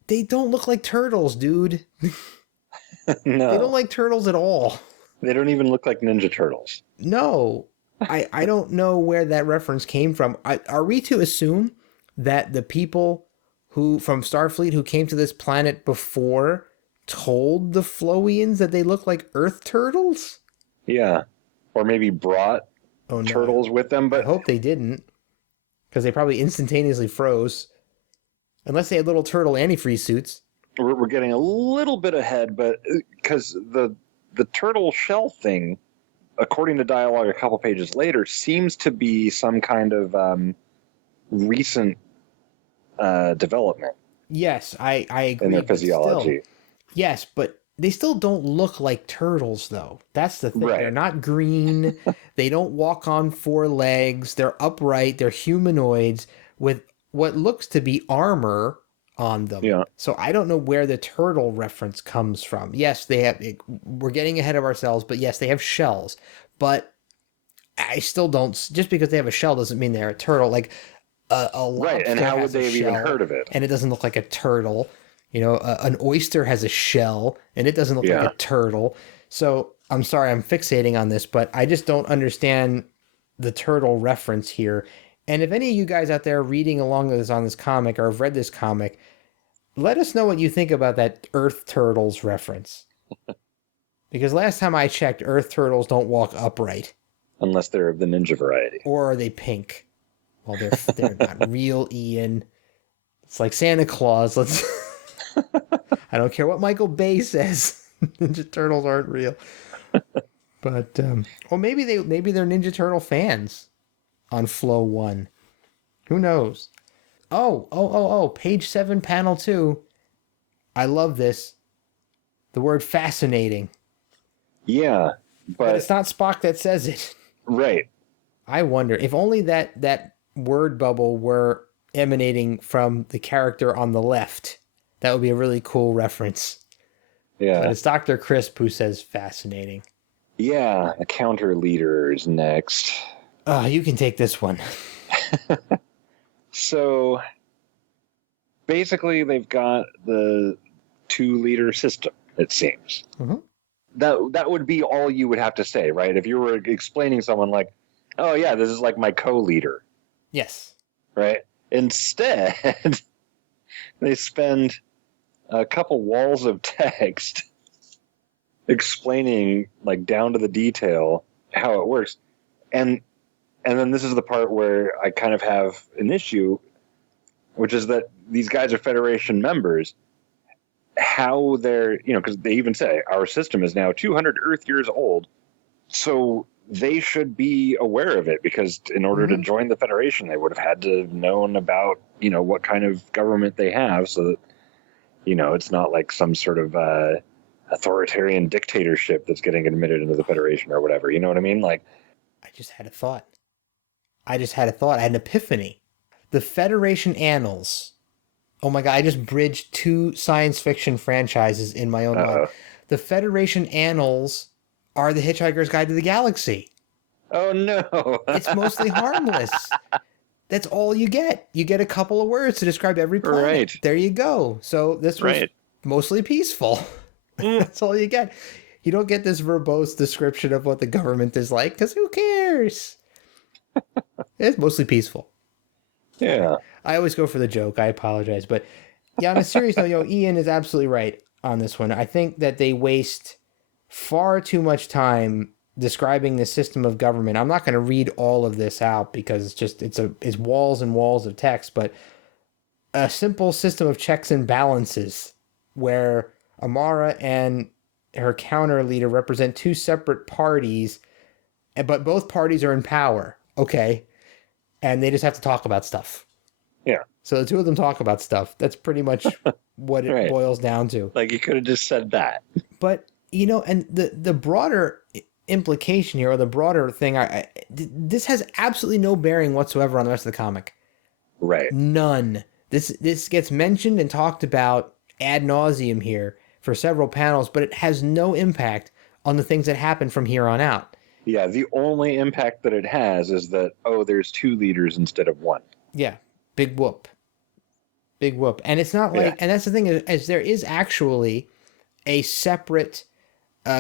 They don't look like turtles, dude. No. They don't like turtles at all. They don't even look like Ninja Turtles. No. I don't know where that reference came from. Are we to assume that the people from Starfleet who came to this planet before told the Flowians that they look like Earth turtles? Yeah. or maybe brought Oh no, turtles with them. I But hope they didn't, because they probably instantaneously froze. Unless they had little turtle antifreeze suits. we're getting a little bit ahead, but because the turtle shell thing, according to dialogue a couple pages later, seems to be some kind of recent development Yes, I agree. in their But still, physiology. yes, but they still don't look like turtles, though. That's the thing. Right. They're not green. They don't walk on four legs. They're upright. They're humanoids with what looks to be armor on them. Yeah. So I don't know where the turtle reference comes from. Yes, they have. We're getting ahead of ourselves, but yes, they have shells. But I still don't. Just because they have a shell doesn't mean they're a turtle. Like a lobster Right, and how would has a they have even shell, heard of it? and it doesn't look like a turtle. You know, an oyster has a shell, and it doesn't look like Yeah. a turtle. So I'm sorry, I'm fixating on this, but I just don't understand the turtle reference here. And if any of you guys out there reading along with us on this comic or have read this comic, let us know what you think about that Earth Turtles reference. Because last time I checked, Earth Turtles don't walk upright. Unless they're of the ninja variety. Or are they pink? Well, they're not real, Ian. It's like Santa Claus. Let's. I don't care what Michael Bay says. Ninja Turtles aren't real. But or maybe they're Ninja Turtle fans on Flow 1. Who knows? Oh, page 7, panel 2. I love this. The word fascinating. Yeah, But it's not Spock that says it. right. I wonder if only that word bubble were emanating from the character on the left. That would be a really cool reference. Yeah. But it's Dr. Crisp who says fascinating. Yeah, the counter leader is next. You can take this one. So basically, they've got the 2-leader system, it seems. Mm-hmm. That would be all you would have to say, right? If you were explaining someone like, oh, yeah, this is like my co-leader, Yes. right? Instead, they spend a couple walls of text explaining, like, down to the detail how it works. And then this is the part where I kind of have an issue, which is that these guys are Federation members. How they're, because they even say our system is now 200 Earth years old. So they should be aware of it, because in order to join the Federation, they would have had to have known about, what kind of government they have, so that, it's not like some sort of authoritarian dictatorship that's getting admitted into the Federation or whatever. You know what I mean? Like, I just had a thought. I had an epiphany. The Federation Annals. Oh my God, I just bridged 2 science fiction franchises in my own mind. The Federation Annals are the Hitchhiker's Guide to the Galaxy. oh no. It's mostly harmless. That's all you get. You get a couple of words to describe every planet. Right. There you go. So this was mostly peaceful. That's all you get. You don't get this verbose description of what the government is like, because who cares? It's mostly peaceful. Yeah. I always go for the joke. I apologize. But yeah, on a serious note, Ian is absolutely right on this one. I think that they waste far too much time describing the system of government. I'm not going to read all of this out because it's walls and walls of text, but a simple system of checks and balances where Amara and her counter leader represent 2 separate parties, but both parties are in power. Okay. And they just have to talk about stuff. Yeah. So the 2 of them talk about stuff. That's pretty much what it boils down to. Like, you could have just said that. But, and the broader implication here, or the broader thing, this has absolutely no bearing whatsoever on the rest of the comic. Right. None. This gets mentioned and talked about ad nauseum here for several panels, but it has no impact on the things that happen from here on out. Yeah, the only impact that it has is that, there's 2 leaders instead of 1. Yeah. Big whoop. Big whoop. And it's not like, and that's the thing, is there is actually a separate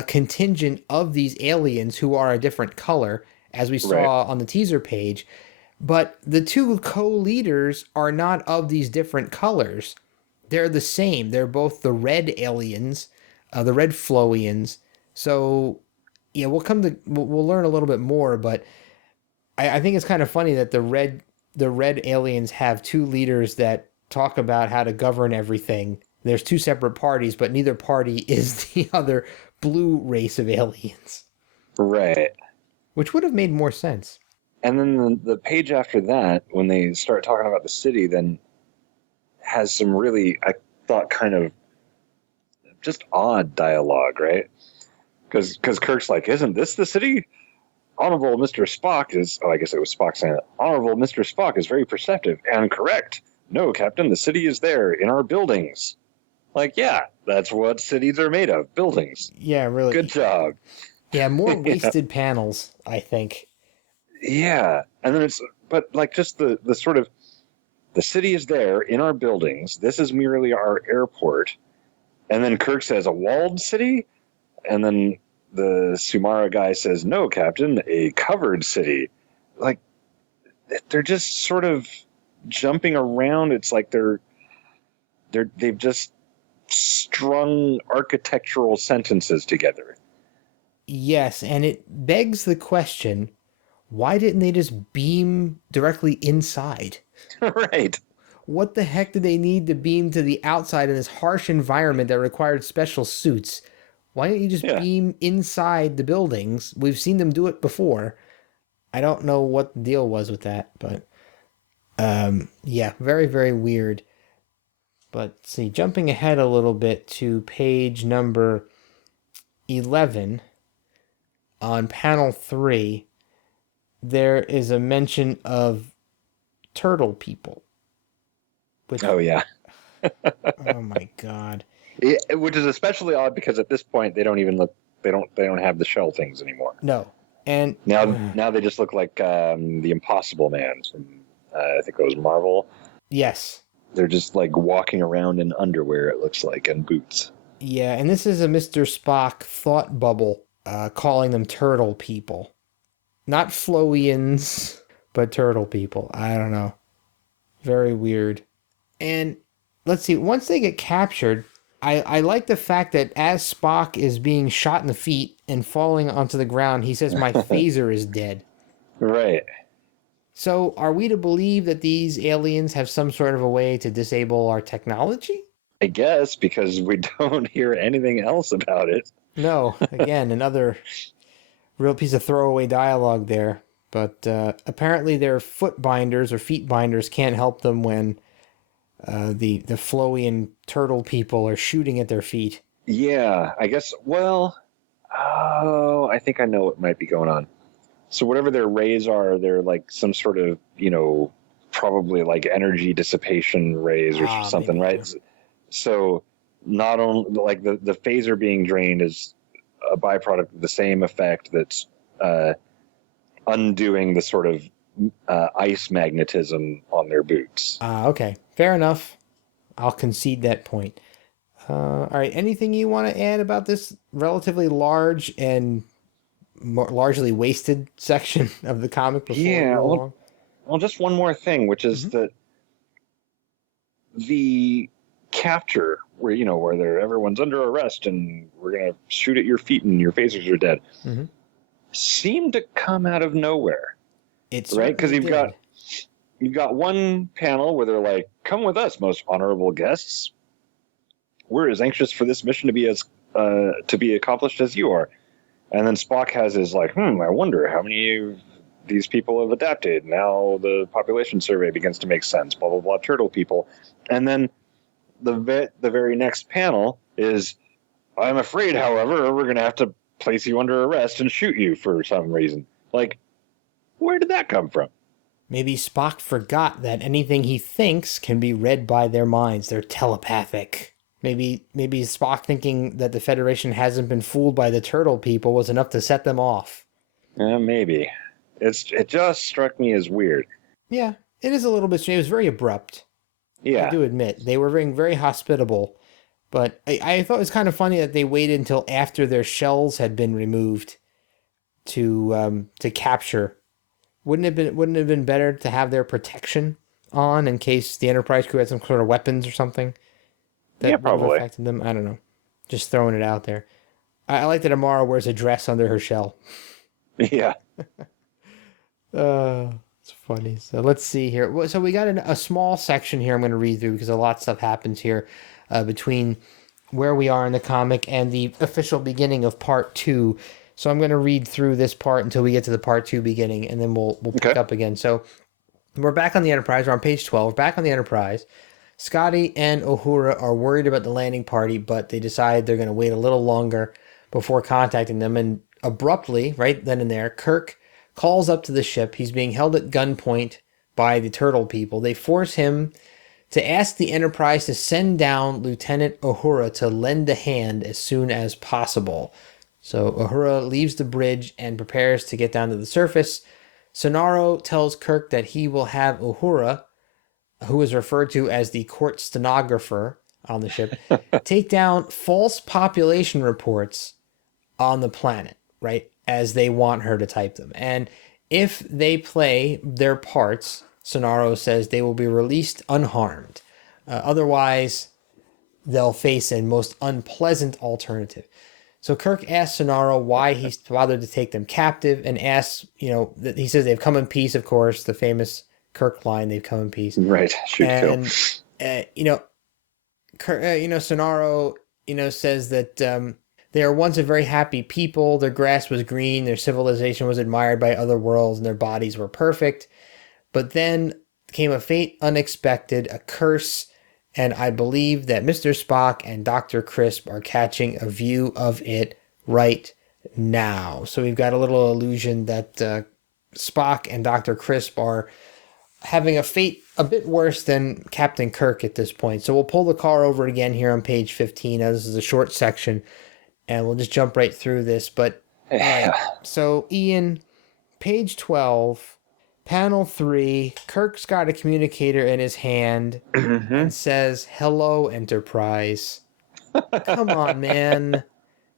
contingent of these aliens who are a different color, as we saw on the teaser page. But the 2 co-leaders are not of these different colors. They're the same. They're both the red aliens, the red Flowians. So Yeah, we'll learn a little bit more, but I think it's kind of funny that the red aliens have two leaders that talk about how to govern everything. There's two separate parties, but neither party is the other blue race of aliens, Right. which would have made more sense. And then the page after that, when they start talking about the city, then has some really, I thought, kind of just odd dialogue, right? Because Kirk's like, isn't this the city? Honorable Mr. Spock is, oh, I guess it was Spock saying it. Honorable Mr. Spock is very perceptive and correct. No, Captain, the city is there in our buildings. Like, yeah, that's what cities are made of, buildings. Yeah, really. Good job. Yeah, more Yeah. wasted panels, I think. Yeah. And then but like just the sort of, the city is there in our buildings. This is merely our airport. And then Kirk says, a walled city? And then the Sumara guy says, no, Captain, a covered city. Like, they're just sort of jumping around. It's like they've just strung architectural sentences together. Yes, and it begs the question, why didn't they just beam directly inside? Right. What the heck did they need to beam to the outside in this harsh environment that required special suits? Why don't you just Yeah. beam inside the buildings? We've seen them do it before. I don't know what the deal was with that, but yeah, very, very weird. But see, jumping ahead a little bit to page number 11 on panel 3, there is a mention of turtle people. Which, Oh, yeah. oh my god. Which is especially odd because at this point they don't even look. They don't have the shell things anymore. No. And Now they just look like the Impossible Man from I think it was Marvel. yes. They're just like walking around in underwear. It looks like, and boots. Yeah, and this is a Mr. Spock thought bubble calling them turtle people. Not Flowians, but turtle people. I don't know. Very weird. And let's see, once they get captured, I like the fact that as Spock is being shot in the feet and falling onto the ground, he says, my phaser is dead. Right. So are we to believe that these aliens have some sort of a way to disable our technology? I guess because we don't hear anything else about it. No, again, another real piece of throwaway dialogue there. But apparently their foot binders or feet binders can't help them when the Flowian turtle people are shooting at their feet. Yeah, I guess. Well, oh, I think I know what might be going on. So whatever their rays are, they're like some sort of, probably like energy dissipation rays or something, maybe, right? So not only like the phaser being drained is a byproduct of the same effect that's undoing the sort of ice magnetism on their boots. Okay, fair enough. I'll concede that point. All right, anything you want to add about this relatively large and largely wasted section of the comic before we go on? Well, just one more thing, which is that the capture where everyone's under arrest and we're gonna shoot at your feet and your phasers are dead, seemed to come out of nowhere. It's right, because you've got one panel where they're like, "Come with us, most honorable guests. We're as anxious for this mission to be accomplished as you are." And then Spock has his like, I wonder how many of these people have adapted. Now the population survey begins to make sense. Blah blah blah. Turtle people, and then the very next panel is, I'm afraid, however, we're going to have to place you under arrest and shoot you for some reason. Like, where did that come from? Maybe Spock forgot that anything he thinks can be read by their minds. They're telepathic. Maybe Spock thinking that the Federation hasn't been fooled by the turtle people was enough to set them off. Maybe. It just struck me as weird. Yeah, it is a little bit strange. It was very abrupt. Yeah. I do admit. They were very, very hospitable. But I thought it was kind of funny that they waited until after their shells had been removed to capture. Wouldn't it have been better to have their protection on in case the Enterprise crew had some sort of weapons or something that would have probably affected them? I don't know. Just throwing it out there. I like that Amara wears a dress under her shell. Yeah. It's funny. So let's see here. So we got a small section here I'm going to read through because a lot of stuff happens here between where we are in the comic and the official beginning of part 2. So I'm going to read through this part until we get to the part 2 beginning, and then we'll pick up again. So we're back on the Enterprise. We're on page 12. We're back on the Enterprise. Scotty and Uhura are worried about the landing party, but they decide they're going to wait a little longer before contacting them. And abruptly, right then and there, Kirk calls up to the ship. He's being held at gunpoint by the turtle people. They force him to ask the Enterprise to send down Lieutenant Uhura to lend a hand as soon as possible. So Uhura leaves the bridge and prepares to get down to the surface. Sonaro tells Kirk that he will have Uhura, who is referred to as the court stenographer on the ship, take down false population reports on the planet, right? As they want her to type them. And if they play their parts, Sonaro says they will be released unharmed. Otherwise, they'll face a most unpleasant alternative. So Kirk asks Sonaro why he's bothered to take them captive and asks, he says they've come in peace, of course, the famous Kirk line, they've come in peace. Right. Shoot and, Phil. Sonaro, says that they are once a very happy people. Their grass was green. Their civilization was admired by other worlds and their bodies were perfect. But then came a fate unexpected, a curse, and I believe that Mr. Spock and Dr. Crisp are catching a view of it right now. So we've got a little illusion that Spock and Dr. Crisp are having a fate a bit worse than Captain Kirk at this point. So we'll pull the car over again here on page 15. Now, this is a short section, and we'll just jump right through this. But, all right. So, Ian, page 12... Panel 3, Kirk's got a communicator in his hand and says, "Hello, Enterprise." Come on, man.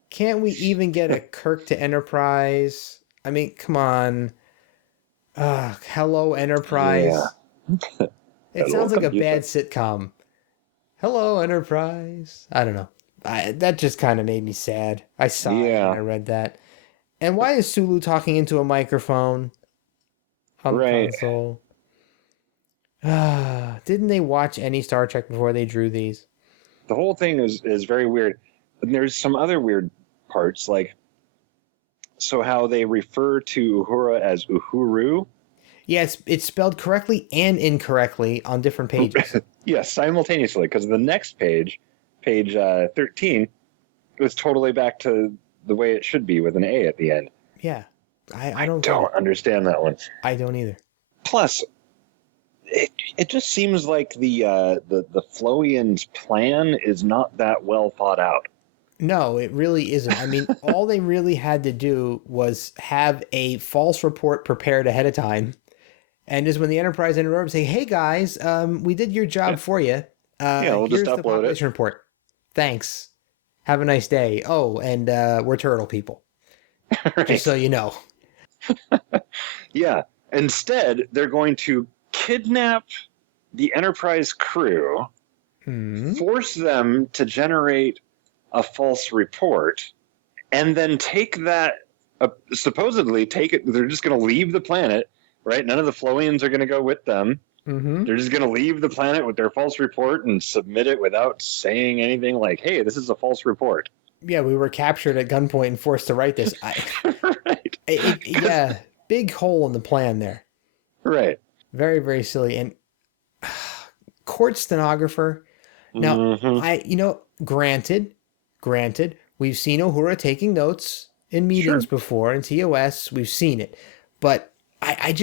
Can't we even get a Kirk to Enterprise? I mean, come on. Hello, Enterprise. Yeah. It sounds like a bad sitcom. Hello, Enterprise. I don't know. That just kind of made me sad. I sighed when I read that. And why is Sulu talking into a microphone? On the console. Didn't they watch any Star Trek before they drew these? The whole thing is very weird. And there's some other weird parts, like how they refer to Uhura as Uhuru. Yeah, it's spelled correctly and incorrectly on different pages. Yes, simultaneously, because the next page 13, was totally back to the way it should be with an A at the end. Yeah. I don't understand that one. I don't either. Plus, it just seems like the Flowians' plan is not that well thought out. No, it really isn't. I mean, all they really had to do was have a false report prepared ahead of time, and just when the Enterprise interrupts, say, "Hey guys, we did your job for you. We'll here's just the upload population report. Thanks. Have a nice day. Oh, and we're turtle people, Right. Just so you know." Yeah. Instead, they're going to kidnap the Enterprise crew, force them to generate a false report, and then take that, supposedly take it. They're just going to leave the planet, right? None of the Flowians are going to go with them. They're just going to leave the planet with their false report and submit it without saying anything like, "Hey, this is a false report." Yeah, we were captured at gunpoint and forced to write this. Right. Yeah, big hole in the plan there. Right. Very, very silly. And court stenographer. Now, granted, we've seen Uhura taking notes in meetings before, in TOS, we've seen it. But I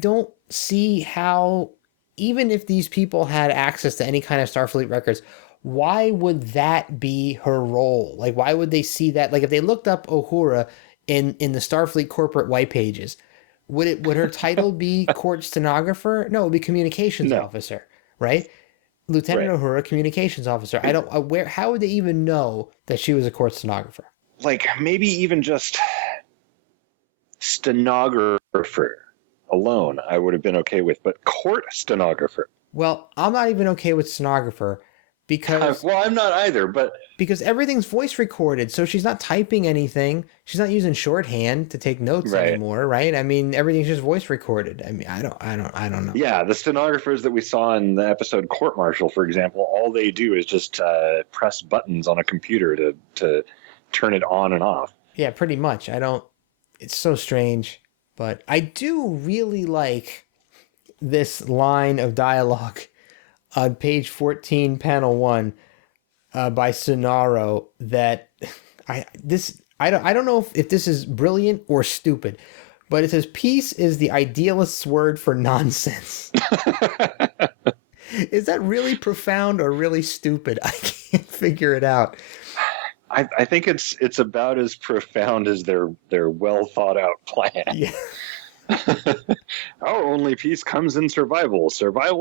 don't see how, even if these people had access to any kind of Starfleet records, why would that be her role? Like, why would they see that? Like, if they looked up Uhura in the Starfleet corporate white pages, would her title be court stenographer? No, it would be communications officer, right? Lieutenant Uhura, communications officer. How would they even know that she was a court stenographer? Like, maybe even just stenographer alone, I would have been okay with, but court stenographer. Well, I'm not even okay with stenographer because Well, I'm not either, but everything's voice recorded, so she's not typing anything. She's not using shorthand to take notes right. anymore, right? I mean, everything's just voice recorded. I mean, I don't know. Yeah, the stenographers that we saw in the episode Court Martial, for example, all they do is just press buttons on a computer to turn it on and off. Yeah, pretty much. I don't. It's so strange, but I do really like this line of dialogue on page 14, panel 1, by Sonaro. That I don't know if this is brilliant or stupid, but it says peace is the idealist's word for nonsense. Is that really profound or really stupid? I can't figure it out. I think it's about as profound as their well thought out plan. Yeah. Our only peace comes in survival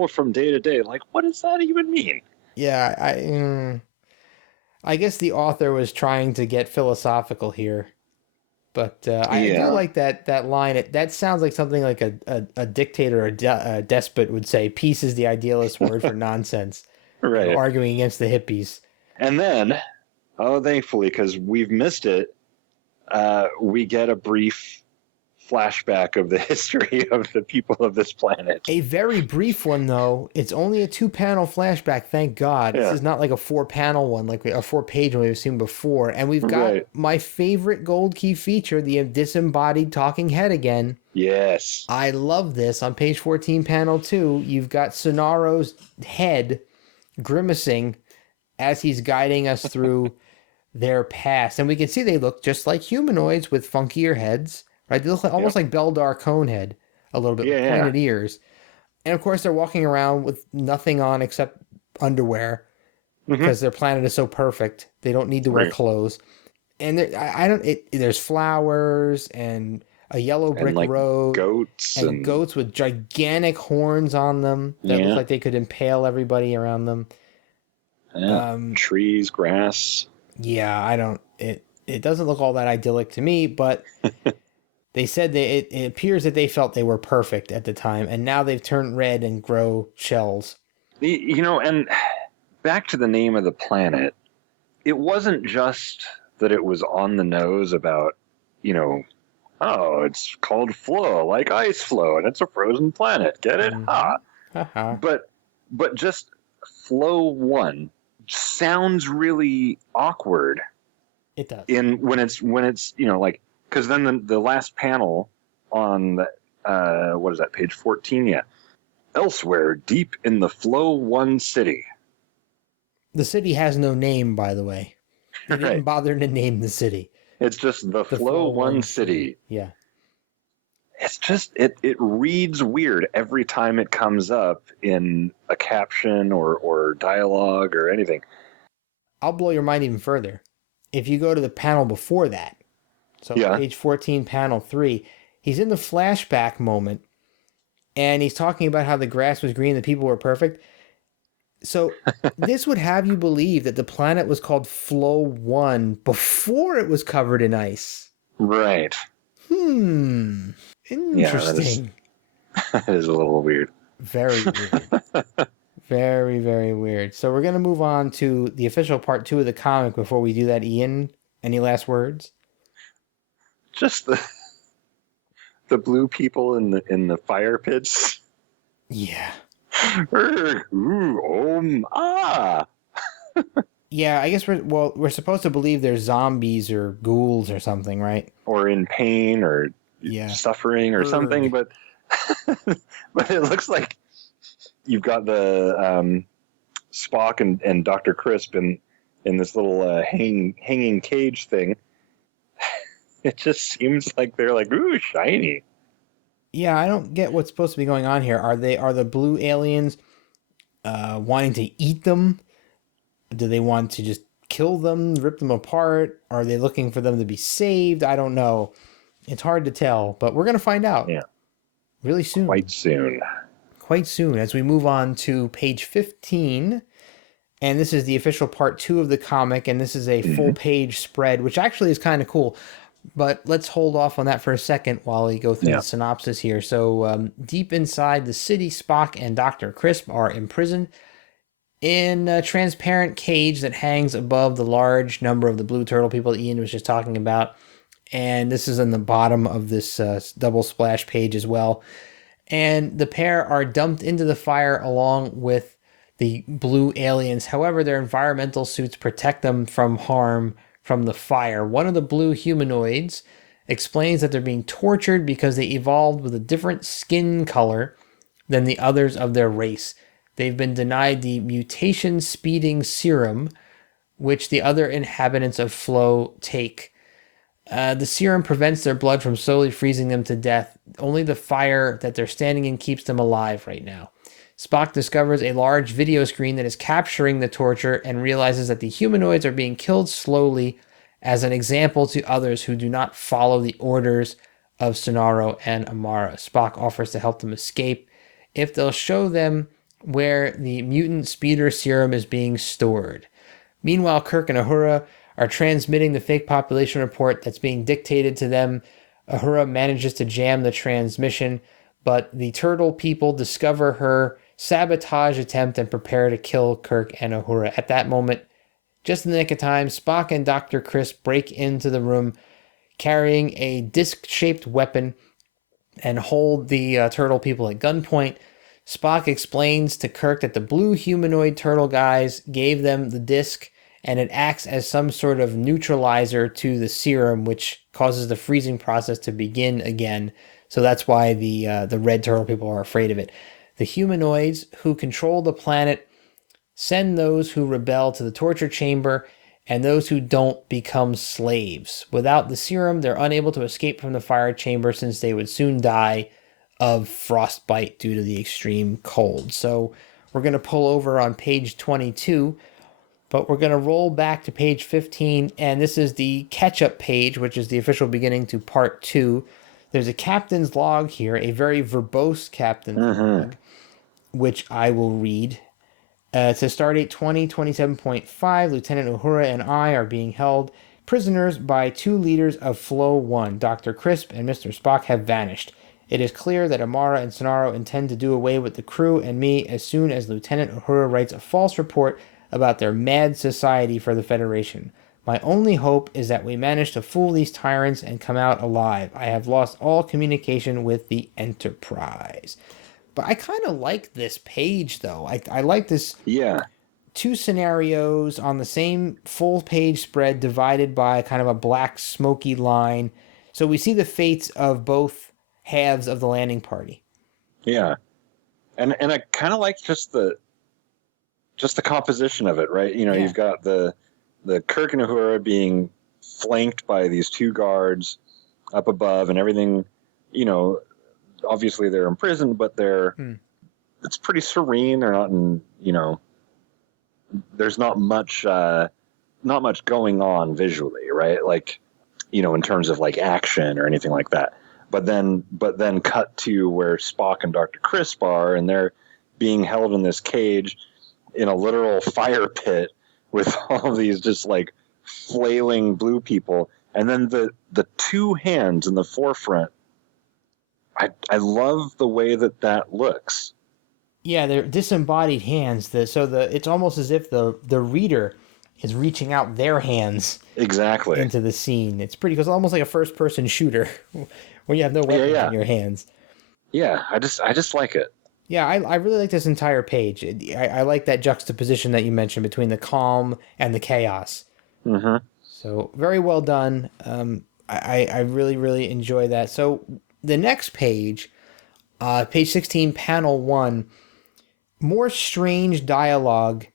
from day to day. Like, what does that even mean? Yeah, I guess the author was trying to get philosophical here, but I do like that line. That sounds like something like a dictator or a despot would say. Peace is the idealist word for nonsense. Right. You know, arguing against the hippies. And then, thankfully, because we've missed it, we get a brief flashback of the history of the people of this planet. A very brief one, though. It's only a 2-panel flashback, thank God. Yeah. This is not like a 4-panel one, like a 4-page one we've seen before. And we've got my favorite Gold Key feature, the disembodied talking head again. Yes. I love this. On page 14, panel 2, you've got Sonaro's head grimacing as he's guiding us through their past. And we can see they look just like humanoids with funkier heads. Right, they look like, almost like Beldar Conehead, a little bit, with pointed ears. And of course, they're walking around with nothing on except underwear because their planet is so perfect. They don't need to wear clothes. And there's flowers and a yellow brick road. Goats. And goats with gigantic horns on them that look like they could impale everybody around them. Yeah. Trees, grass. Yeah, it doesn't look all that idyllic to me, but... They said it appears that they felt they were perfect at the time, and now they've turned red and grow shells. You know, and back to the name of the planet, it wasn't just that it was on the nose about, you know, oh, it's called Flow, like ice flow, and it's a frozen planet. Get it? But just Flow 1 sounds really awkward. It does. When it's you know, like, because then the last panel on the, what is that, page 14? Yeah. Elsewhere, deep in the Flow 1 city. The city has no name, by the way. They didn't bother to name the city. It's just the Flow 1 city. Yeah. It's just, it reads weird every time it comes up in a caption or dialogue or anything. I'll blow your mind even further. If you go to the panel before that, so page 14, panel 3, he's in the flashback moment, and he's talking about how the grass was green, the people were perfect. So this would have you believe that the planet was called Flow 1 before it was covered in ice. Right. Interesting. Yeah, that is a little weird. Very weird. Very, very weird. So we're going to move on to the official part 2 of the comic before we do that. Ian, any last words? Just the blue people in the fire pits. Yeah. Yeah, I guess we're supposed to believe they're zombies or ghouls or something, right? Or in pain or suffering or something, but but it looks like you've got the Spock and Dr. Crisp in this little hanging cage thing. It just seems like they're like, ooh, shiny. Yeah, I don't get what's supposed to be going on here. Are the blue aliens wanting to eat them? Do they want to just kill them, rip them apart? Are they looking for them to be saved? I don't know. It's hard to tell, but we're going to find out. Yeah. Really soon. Quite soon as we move on to page 15. And this is the official part 2 of the comic, and this is a full page spread, which actually is kind of cool. But let's hold off on that for a second while we go through the synopsis here. So deep inside the city, Spock and Dr. Crisp are imprisoned. in a transparent cage that hangs above the large number of the blue turtle people that Ian was just talking about. And this is in the bottom of this double splash page as well. And the pair are dumped into the fire along with the blue aliens. However, their environmental suits protect them from harm from the fire. One of the blue humanoids explains that they're being tortured because they evolved with a different skin color than the others of their race. They've been denied the mutation speeding serum, which the other inhabitants of Flow take. The serum prevents their blood from slowly freezing them to death. Only the fire that they're standing in keeps them alive right now. Spock discovers a large video screen that is capturing the torture and realizes that the humanoids are being killed slowly as an example to others who do not follow the orders of Sonaro and Amara. Spock offers to help them escape if they'll show them where the mutant speeder serum is being stored. Meanwhile, Kirk and Uhura are transmitting the fake population report that's being dictated to them. Uhura manages to jam the transmission, but the turtle people discover her sabotage attempt and prepare to kill Kirk and Uhura. At that moment, just in the nick of time, Spock and Dr. Chris break into the room carrying a disc-shaped weapon and hold the turtle people at gunpoint. Spock explains to Kirk that the blue humanoid turtle guys gave them the disc, and it acts as some sort of neutralizer to the serum, which causes the freezing process to begin again. So that's why the red turtle people are afraid of it. The humanoids who control the planet send those who rebel to the torture chamber, and those who don't become slaves. Without the serum, they're unable to escape from the fire chamber since they would soon die of frostbite due to the extreme cold. So we're going to pull over on page 22, but we're going to roll back to page 15, and this is the catch-up page, which is the official beginning to part 2. There's a captain's log here, a very verbose captain's log, which I will read. It says, Stardate 2027.5, Lieutenant Uhura and I are being held prisoners by 2 leaders of Flow 1. Dr. Crisp and Mr. Spock have vanished. It is clear that Amara and Sonaro intend to do away with the crew and me as soon as Lieutenant Uhura writes a false report about their mad society for the Federation. My only hope is that we manage to fool these tyrants and come out alive. I have lost all communication with the Enterprise. But I kind of like this page, though. I like this. Yeah. 2 scenarios on the same full page spread divided by kind of a black smoky line. So we see the fates of both halves of the landing party. Yeah. And I kind of like just the composition of it, right? You know, You've got the Kirk and Uhura being flanked by these 2 guards up above and everything, you know, obviously they're imprisoned, but it's pretty serene. They're not in, you know, there's not much going on visually, right? Like, you know, in terms of like action or anything like that. But then cut to where Spock and Dr. Crisp are, and they're being held in this cage in a literal fire pit with all these just like flailing blue people. And then the 2 hands in the forefront, I love the way that looks. Yeah, they're disembodied hands. It's almost as if the reader is reaching out their hands exactly into the scene. It's pretty, because it's almost like a first-person shooter where you have no weapons in your hands. Yeah, I just like it. Yeah, I really like this entire page. I like that juxtaposition that you mentioned between the calm and the chaos. Mm-hmm. So very well done. I really, really enjoy that. So the next page, page 16, panel 1, more strange dialogue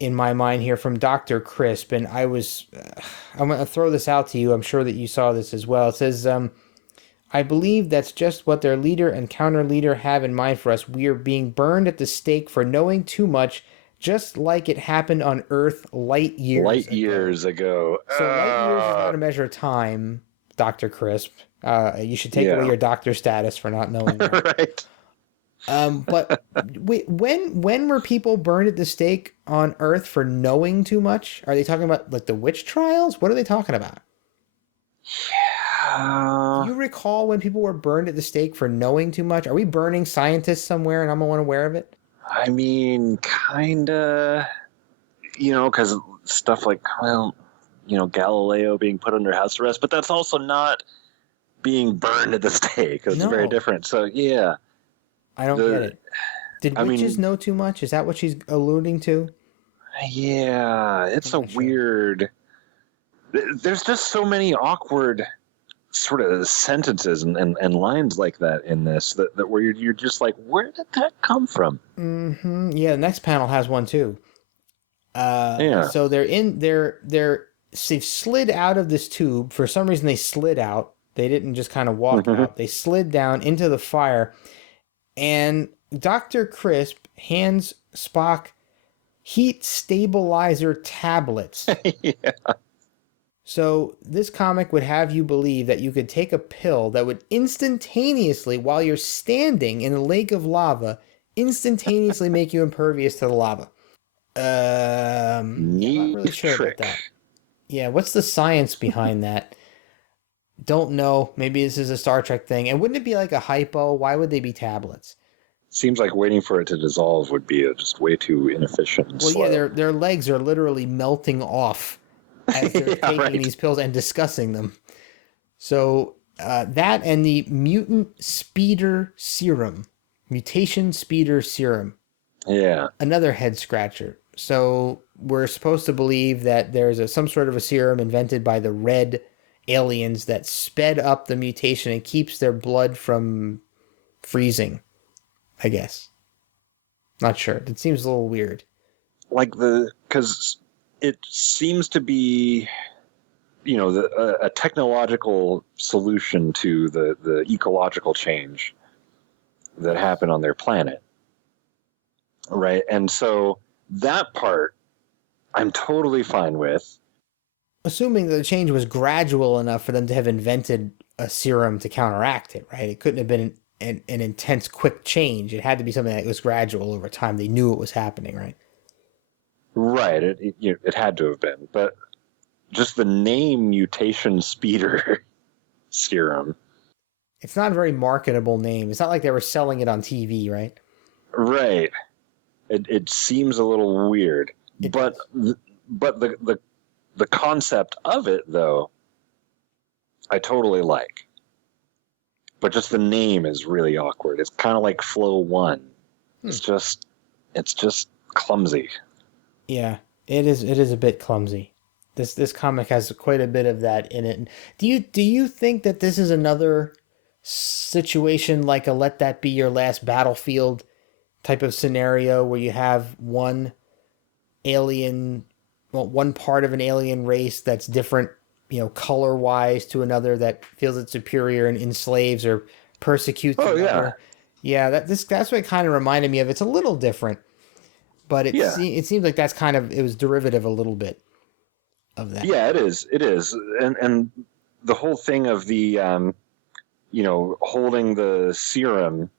in my mind here from Dr. Crisp. And I'm going to throw this out to you. I'm sure that you saw this as well. It says, I believe that's just what their leader and counter leader have in mind for us. We are being burned at the stake for knowing too much, just like it happened on Earth light years ago. So light years is not a measure of time, Dr. Crisp. You should take away your doctor status for not knowing that. Right. But wait, when were people burned at the stake on Earth for knowing too much? Are they talking about like the witch trials? What are they talking about? Yeah. Do you recall when people were burned at the stake for knowing too much? Are we burning scientists somewhere and I'm unaware of it? I mean, kinda, because stuff like, well, Galileo being put under house arrest, but that's also not being burned at the stake. It's very No, different. So yeah, I don't get the it. Did I witches mean, know too much? Is that what she's alluding to? yeah, it's I'm a not sure. weird. There's just so many awkward sort of sentences and lines like that in this that where you're just like, where did that come from? Yeah, the next panel has one too. Yeah. So they've slid out of this tube. For some reason, they slid out. They didn't just kind of walk Hmm. out. They slid down into the fire, and Dr. Crisp hands Spock heat stabilizer tablets. Yeah. So this comic would have you believe that you could take a pill that would instantaneously, while you're standing in a lake of lava, instantaneously make you impervious to the lava. Yeah, I'm not really Neat sure about trick. that. Yeah, what's the science behind that? Don't know. Maybe this is a Star Trek thing. And wouldn't it be like a hypo? Why would they be tablets? Seems like waiting for it to dissolve would be just way too inefficient and Well, yeah, slow. their legs are literally melting off as they're Yeah, taking right. these pills and discussing them. So that and the mutant speeder serum, mutation speeder serum, Yeah. another head scratcher. So we're supposed to believe that there's some sort of a serum invented by the red aliens that sped up the mutation and keeps their blood from freezing, I guess. Not sure. It seems a little weird. Like because it seems to be, a technological solution to the ecological change that happened on their planet. Right. And so that part I'm totally fine with. Assuming that the change was gradual enough for them to have invented a serum to counteract it, right? It couldn't have been an intense, quick change. It had to be something that was gradual over time. They knew it was happening, right? Right. It had to have been. But just the name mutation speeder serum. It's not a very marketable name. It's not like they were selling it on TV, right? Right. It seems a little weird. It But does. but the concept of it though, I totally like. But just the name is really awkward. It's kind of like Flow One. Hmm. It's just clumsy. Yeah, it is. It is a bit clumsy. This comic has quite a bit of that in it. Do you think that this is another situation like a "Let That Be Your Last Battlefield" type of scenario where you have one alien, well, one part of an alien race that's different, color wise to another that feels it's superior and enslaves or persecutes Oh yeah, another. Yeah, that's what it kind of reminded me of. It's a little different, but yeah, it seems like that's kind of it was derivative a little bit of that. yeah. It is. It is. And the whole thing of the holding the serum,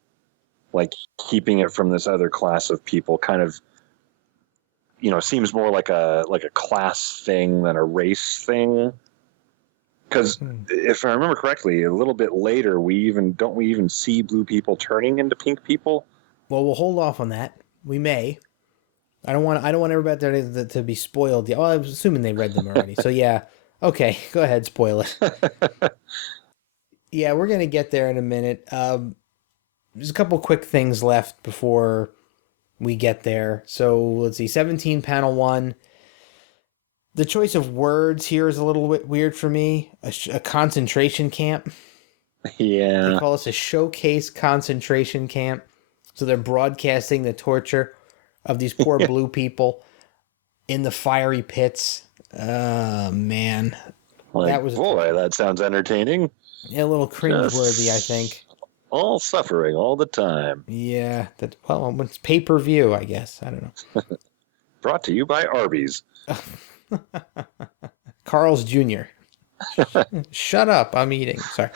like keeping it from this other class of people, kind of seems more like a class thing than a race thing. Because Hmm. if I remember correctly, a little bit later, we even see blue people turning into pink people. Well, we'll hold off on that. We may. I don't want everybody to be spoiled. Well, I was assuming they read them already. So yeah. Okay, go ahead, spoil it. Yeah, we're gonna get there in a minute. There's a couple quick things left before we get there. So let's see, 17 panel one. The choice of words here is a little bit weird for me. A concentration camp. They Yeah. call us a showcase concentration camp. So they're broadcasting the torture of these poor blue people in the fiery pits. Man, Like, that was boy, that sounds entertaining. a little cringeworthy, I Just think. all suffering all the time. Yeah, that well, it's pay per view, I guess. I don't Brought to you by Arby's. know. Carl's Jr. Shut up, I'm eating. Sorry.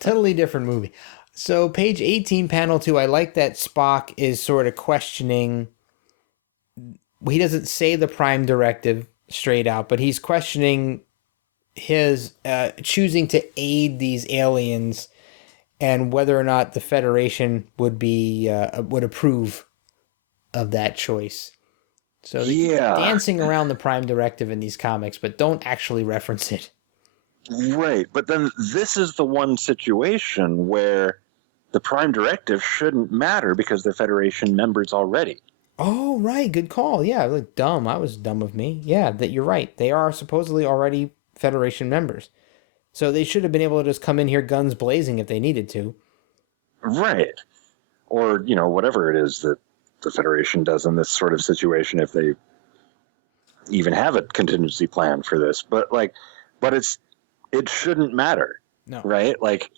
Totally different movie. So, page 18, panel 2, I like that Spock is sort of questioning. He doesn't say the Prime Directive straight out, but he's questioning his choosing to aid these aliens and whether or not the Federation would approve of that choice. So they keep dancing around the Prime Directive in these comics, but don't actually reference it. Right, but then this is the one situation where the Prime Directive shouldn't matter because they're Federation members already. Oh, right. Good call. Yeah, like dumb. I was dumb of me. Yeah, that you're right. They are supposedly already Federation members. So they should have been able to just come in here guns blazing if they needed to. Right. Or, whatever it is that the Federation does in this sort of situation if they even have a contingency plan for this. But it shouldn't matter. No. Right? Like,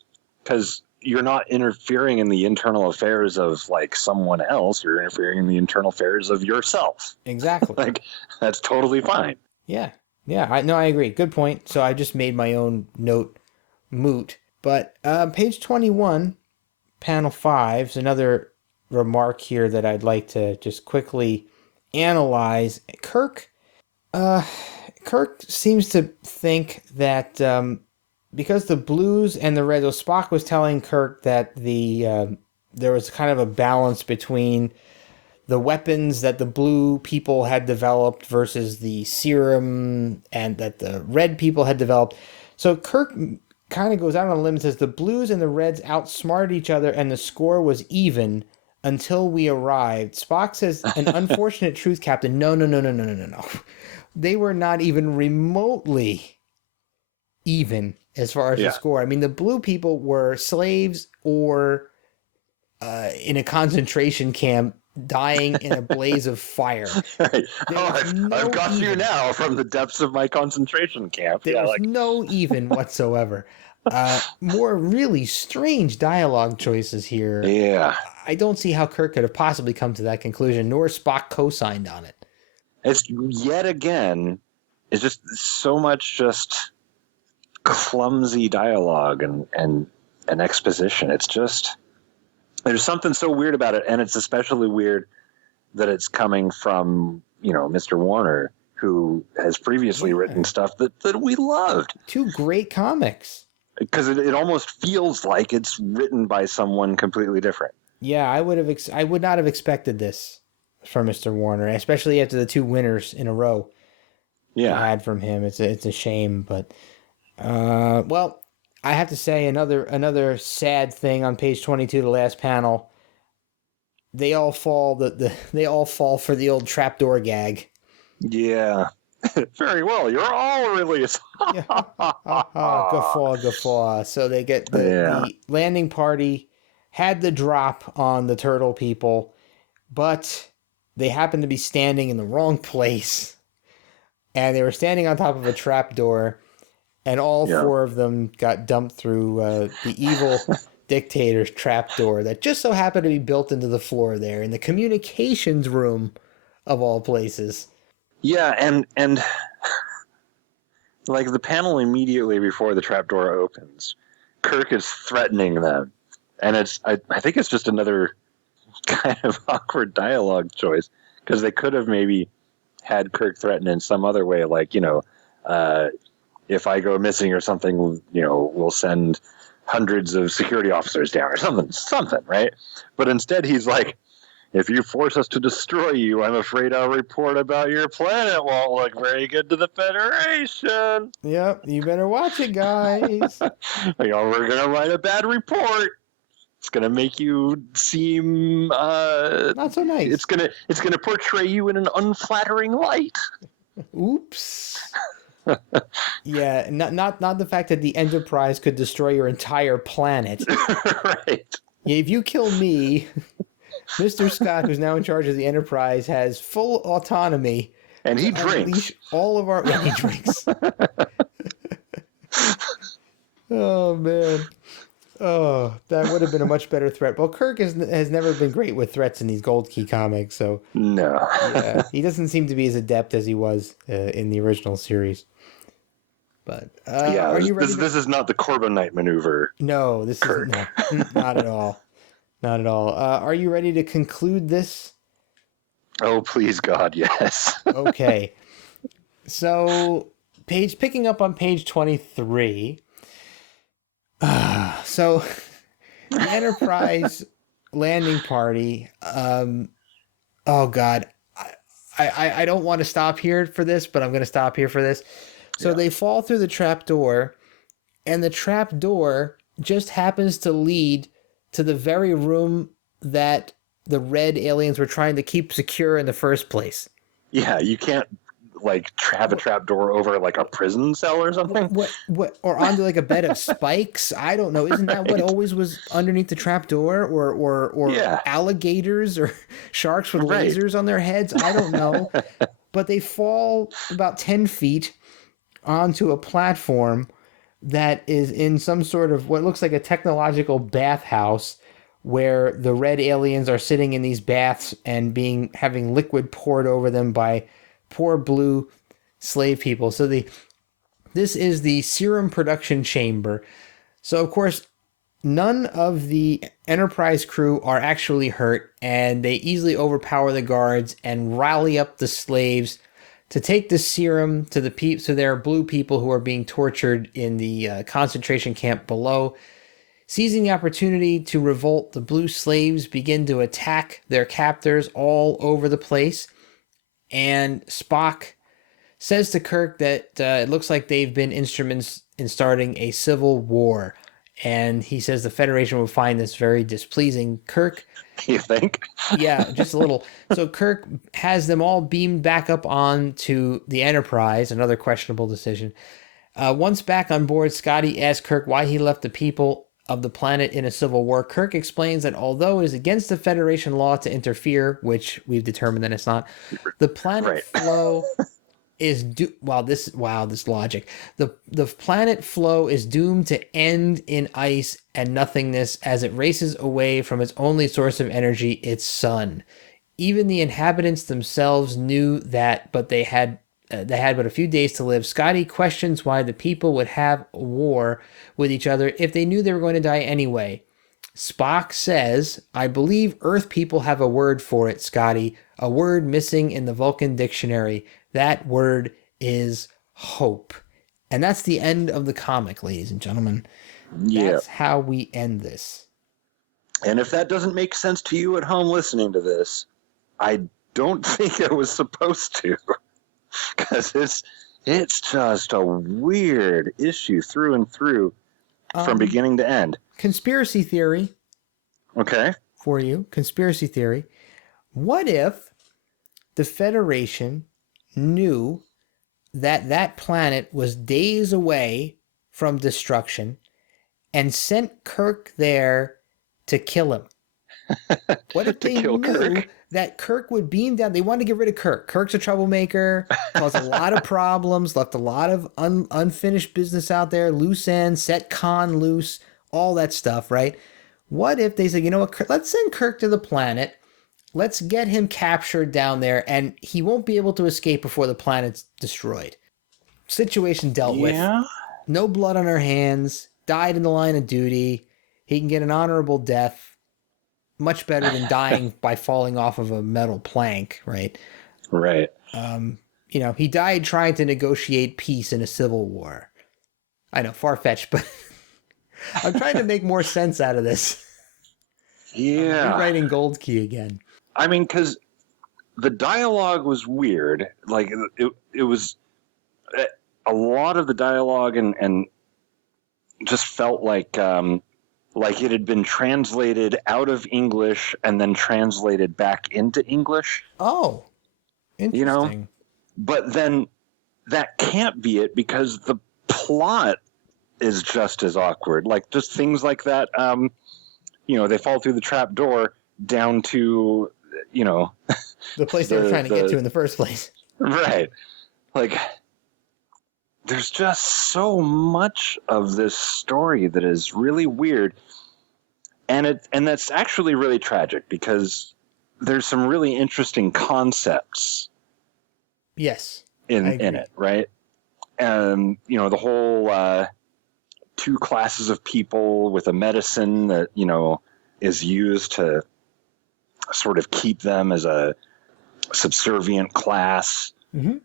because you're not interfering in the internal affairs of like someone else. You're interfering in the internal affairs of yourself. Exactly. Like, that's totally fine. Yeah. Yeah. I agree. Good point. So I just made my own note moot. But page 21, panel 5 is another remark here that I'd like to just quickly analyze. Kirk seems to think that because the blues and the reds, so Spock was telling Kirk that there was kind of a balance between the weapons that the blue people had developed versus the serum and that the red people had developed. So Kirk kind of goes out on a limb and says the blues and the reds outsmarted each other and the score was even until we arrived. Spock says, an unfortunate truth, Captain. No. They were not even remotely even as far as the score. I mean, the blue people were slaves or in a concentration camp dying in a blaze of fire. Right. I've got you now from the depths of my concentration camp. There was no even whatsoever. More really strange dialogue choices here. Yeah. I don't see how Kirk could have possibly come to that conclusion, nor Spock co-signed on it. It's yet again, it's just so much just clumsy dialogue and exposition. It's just, there's something so weird about it, and it's especially weird that it's coming from, Mr. Warner, who has previously written stuff that we loved. 2 great comics. Because it almost feels like it's written by someone completely different. Yeah, I would not have expected this from Mr. Warner, especially after the 2 winners in a row. Yeah, I had from him. It's a shame, but well, I have to say another sad thing on page 22, the last panel. They all fall they all fall for the old trapdoor gag. Yeah. Very well. You're all really guffaw. So they get the landing party had the drop on the turtle people, but they happened to be standing in the wrong place. And they were standing on top of a trapdoor, and all 4 of them got dumped through the evil dictator's trapdoor that just so happened to be built into the floor there in the communications room of all places. Yeah, and like the panel immediately before the trapdoor opens, Kirk is threatening them. And I think it's just another kind of awkward dialogue choice, because they could have maybe had Kirk threaten in some other way, like, if I go missing or something, we'll send hundreds of security officers down or something, right? But instead he's like, if you force us to destroy you, I'm afraid our report about your planet won't look very good to the Federation. Yep, you better watch it, guys. We're going to write a bad report. It's going to make you seem not so nice. It's going to portray you in an unflattering light. Oops. Yeah, not the fact that the Enterprise could destroy your entire planet. Right. If you kill me, Mr. Scott, who's now in charge of the Enterprise, has full autonomy. And he drinks. All of our... Yeah, he drinks. Oh, man. Oh, that would have been a much better threat. Well, Kirk has never been great with threats in these Gold Key comics, so... No. Yeah, he doesn't seem to be as adept as he was in the original series. But are you ready? This is not the Corbinite maneuver. No, this Kirk. isn't. No, not at all. Not at all. Are you ready to conclude this? Oh, please, God, yes. Okay. So, picking up on page 23. So, the Enterprise landing party Oh God, I don't want to stop here for this, but I'm going to stop here for this. So Yeah. they fall through the trap door, and the trap door just happens to lead to the very room that the red aliens were trying to keep secure in the first place. Yeah, you can't like have a trap door over like a prison cell or something. Or onto like a bed of spikes? I don't know. Isn't that what Right. always was underneath the trap door? Or Yeah. alligators or sharks with Right. lasers on their heads? I don't know. But they fall about 10 feet onto a platform that is in some sort of what looks like a technological bathhouse where the red aliens are sitting in these baths and having liquid poured over them by poor blue slave people. So this is the serum production chamber. So of course none of the Enterprise crew are actually hurt, and they easily overpower the guards and rally up the slaves to take the serum to to their blue people who are being tortured in the concentration camp below. Seizing the opportunity to revolt, the blue slaves begin to attack their captors all over the place, and Spock says to Kirk that it looks like they've been instruments in starting a civil war. And he says the Federation will find this very displeasing. Kirk, You think? yeah, just a little. So Kirk has them all beamed back up onto the Enterprise, another questionable decision. Once back on board, Scotty asks Kirk why he left the people of the planet in a civil war. Kirk explains that although it is against the Federation law to interfere, which we've determined that it's not, the planet Right. flow is this logic. The planet flow is doomed to end in ice and nothingness as it races away from its only source of energy, its sun. Even the inhabitants themselves knew that, but they had but a few days to live. Scotty questions why the people would have a war with each other if they knew they were going to die anyway. Spock says, I believe Earth people have a word for it, Scotty, a word missing in the Vulcan dictionary. That word is hope. And that's the end of the comic, ladies and gentlemen. Yeah. That's how we end this. And if that doesn't make sense to you at home listening to this, I don't think it was supposed to. Because it's just a weird issue through and through from beginning to end. Conspiracy theory Okay. for you. Conspiracy theory. What if the Federation knew that that planet was days away from destruction and sent Kirk there to kill him? What if they knew Kirk? that Kirk would beam down? They wanted to get rid of Kirk. Kirk's a troublemaker, caused a lot of problems, left a lot of unfinished business out there, loose ends, set Khan loose, all that stuff, right? What if they said, you know what, let's send Kirk to the planet. Let's get him captured down there, and he won't be able to escape before the planet's destroyed. Situation dealt with. No blood on our hands. Died in the line of duty. He can get an honorable death. Much better than dying by falling off of a metal plank, right? Right. He died trying to negotiate peace in a civil war. I know, far-fetched, but I'm trying to make more sense out of this. Yeah. I'm rewriting Gold Key again. I mean, because the dialogue was weird. Like, it was a lot of the dialogue and just felt like it had been translated out of English and then translated back into English. Oh, interesting. But then that can't be it because the plot is just as awkward. Like, just things like that. They fall through the trap door down to, the place they were trying to get to in the first place. Right. Like, there's just so much of this story that is really weird. And that's actually really tragic because there's some really interesting concepts. Yes. In it, right? The whole two classes of people with a medicine that, is used to sort of keep them as a subservient class, and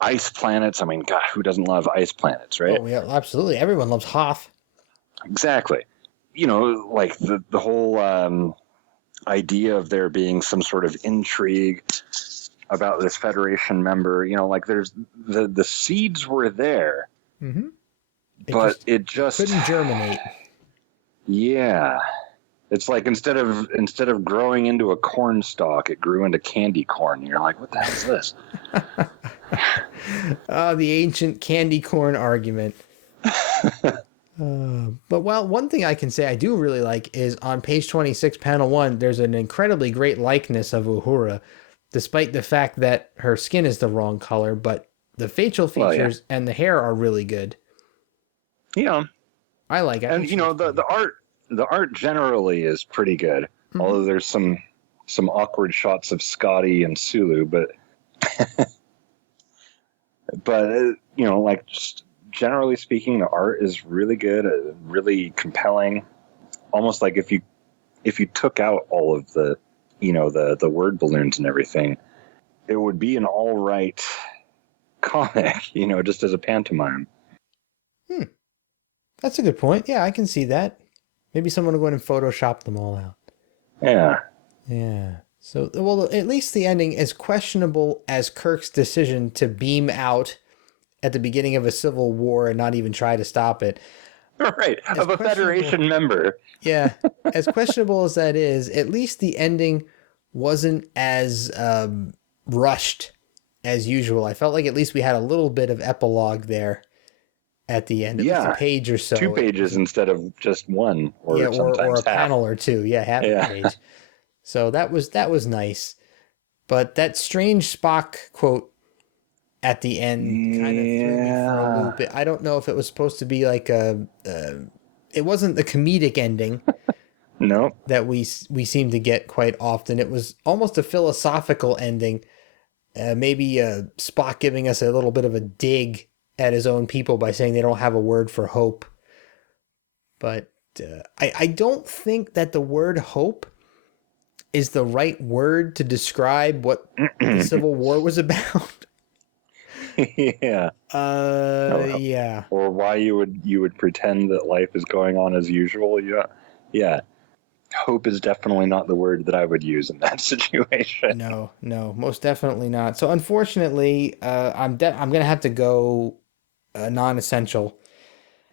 ice planets. I mean, God, who doesn't love ice planets, right? Oh, yeah, absolutely. Everyone loves Hoth. Exactly. Like the whole idea of there being some sort of intrigue about this Federation member. Like there's the seeds were there, Mm-hmm. but it just couldn't germinate. Yeah. It's like instead of growing into a corn stalk, it grew into candy corn. And you're like, what the hell is this? The ancient candy corn argument. But one thing I can say I do really like is on page 26, panel 1, there's an incredibly great likeness of Uhura, despite the fact that her skin is the wrong color, but the facial features and the hair are really good. Yeah. I like it. And, the art generally is pretty good, although there's some awkward shots of Scotty and Sulu, but like just generally speaking, the art is really good, really compelling. Almost like if you took out all of the the word balloons and everything, it would be an all right comic, just as a pantomime. That's a good point. Yeah, I can see that. Maybe someone will go in and Photoshop them all out. Yeah. Yeah. So, well, at least the ending, as questionable as Kirk's decision to beam out at the beginning of a civil war and not even try to stop it. Right. Of a Federation member. Yeah. As questionable as that is, at least the ending wasn't as rushed as usual. I felt like at least we had a little bit of epilogue there at the end. At least a page or so. 2 pages instead of just one, or sometimes or a half. panel or two. Yeah, half a page. So that was nice. But that strange Spock quote at the end kind of threw me for a loop. I don't know if it was supposed to be like it wasn't the comedic ending. No. That we seem to get quite often. It was almost a philosophical ending. Maybe Spock giving us a little bit of a dig at his own people by saying they don't have a word for hope. But I don't think that the word hope is the right word to describe what the Civil War was about. Yeah. Yeah. Or why you would pretend that life is going on as usual. Yeah. Yeah. Hope is definitely not the word that I would use in that situation. No, most definitely not. So unfortunately, I'm gonna have to go non-essential.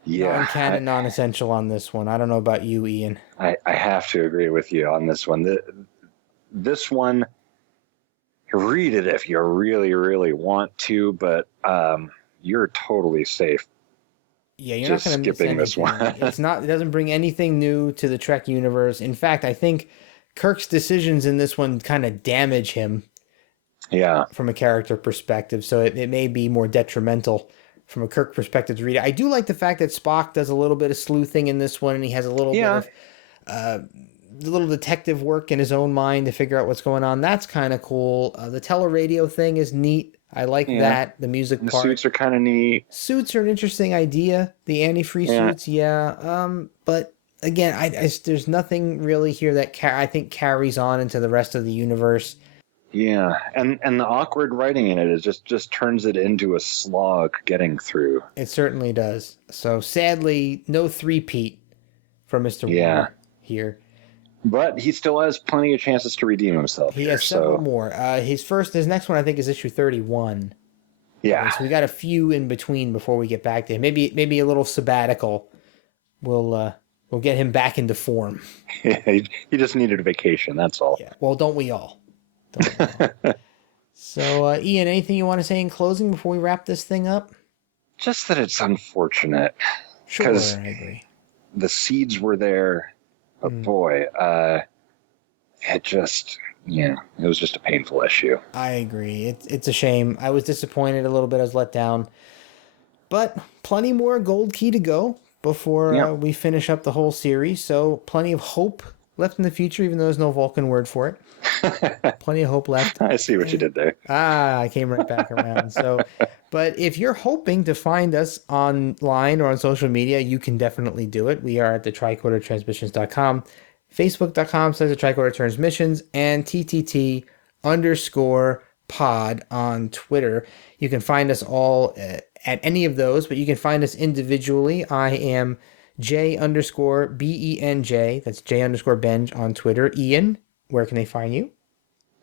Yeah. Non-canon, non-essential on this one. I don't know about you, Ian. I have to agree with you on this one. This one, read it if you really, really want to, but you're totally safe. Yeah, you're not going to miss skipping anything. this one. It doesn't bring anything new to the Trek universe. In fact, I think Kirk's decisions in this one kind of damage him. Yeah. From a character perspective, so it may be more detrimental from a Kirk perspective to read it. I do like the fact that Spock does a little bit of sleuthing in this one, and he has a little bit of little detective work in his own mind to figure out what's going on. That's kind of cool. The teleradio thing is neat. I like that. The music part. The suits are kind of neat. Suits are an interesting idea. The antifreeze suits, but again, I there's nothing really here that I think carries on into the rest of the universe. Yeah, and the awkward writing in it is just turns it into a slog getting through. It certainly does. So sadly, no three-peat for Mr. Warner here. But he still has plenty of chances to redeem himself. He has several more. His next one I think is issue 31. Yeah. So we got a few in between before we get back to him. Maybe a little sabbatical. We'll get him back into form. He just needed a vacation. That's all. Yeah. Well, don't we all? So, Ian, anything you want to say in closing before we wrap this thing up? Just that it's unfortunate. Sure, I agree. The seeds were there, but boy, it was just a painful issue. I agree. It's a shame. I was disappointed a little bit. I was let down. But plenty more Gold Key to go before we finish up the whole series. So plenty of hope left in the future, even though there's no Vulcan word for it. Plenty of hope left. I see what you did there. I came right back around. So, but if you're hoping to find us online or on social media, you can definitely do it. We are at the tricordertransmissions.com, facebook.com/the Tricorder Transmissions, and TTT_pod on Twitter. You can find us all at any of those, but you can find us individually. I am J_BENJ. That's J_Benj on Twitter. Ian Where can they find you?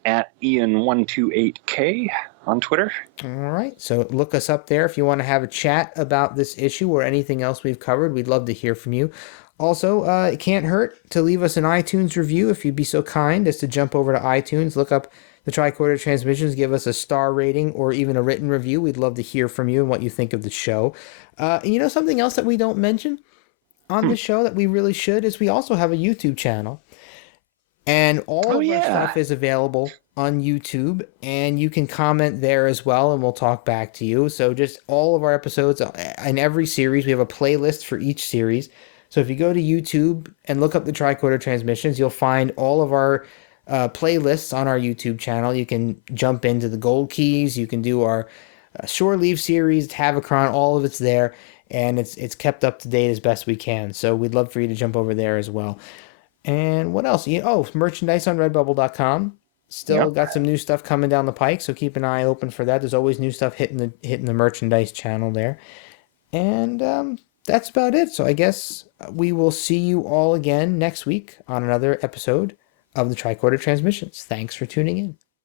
At ep117 on Twitter. All right. So look us up there if you want to have a chat about this issue or anything else we've covered. We'd love to hear from you. Also, it can't hurt to leave us an iTunes review if you'd be so kind as to jump over to iTunes, look up the Tricorder Transmissions, give us a star rating or even a written review. We'd love to hear from you and what you think of the show. And something else that we don't mention on the show that we really should is we also have a YouTube channel. And all of our stuff is available on YouTube, and you can comment there as well, and we'll talk back to you. So just all of our episodes in every series, we have a playlist for each series. So if you go to YouTube and look up the Tricorder Transmissions, you'll find all of our playlists on our YouTube channel. You can jump into the Gold Keys, you can do our Shore Leave series, Tavacron, all of it's there, and it's kept up to date as best we can. So we'd love for you to jump over there as well. And what else? Merchandise on redbubble.com. Still got some new stuff coming down the pike, so keep an eye open for that. There's always new stuff hitting the merchandise channel there. And that's about it. So I guess we will see you all again next week on another episode of the Tricorder Transmissions. Thanks for tuning in.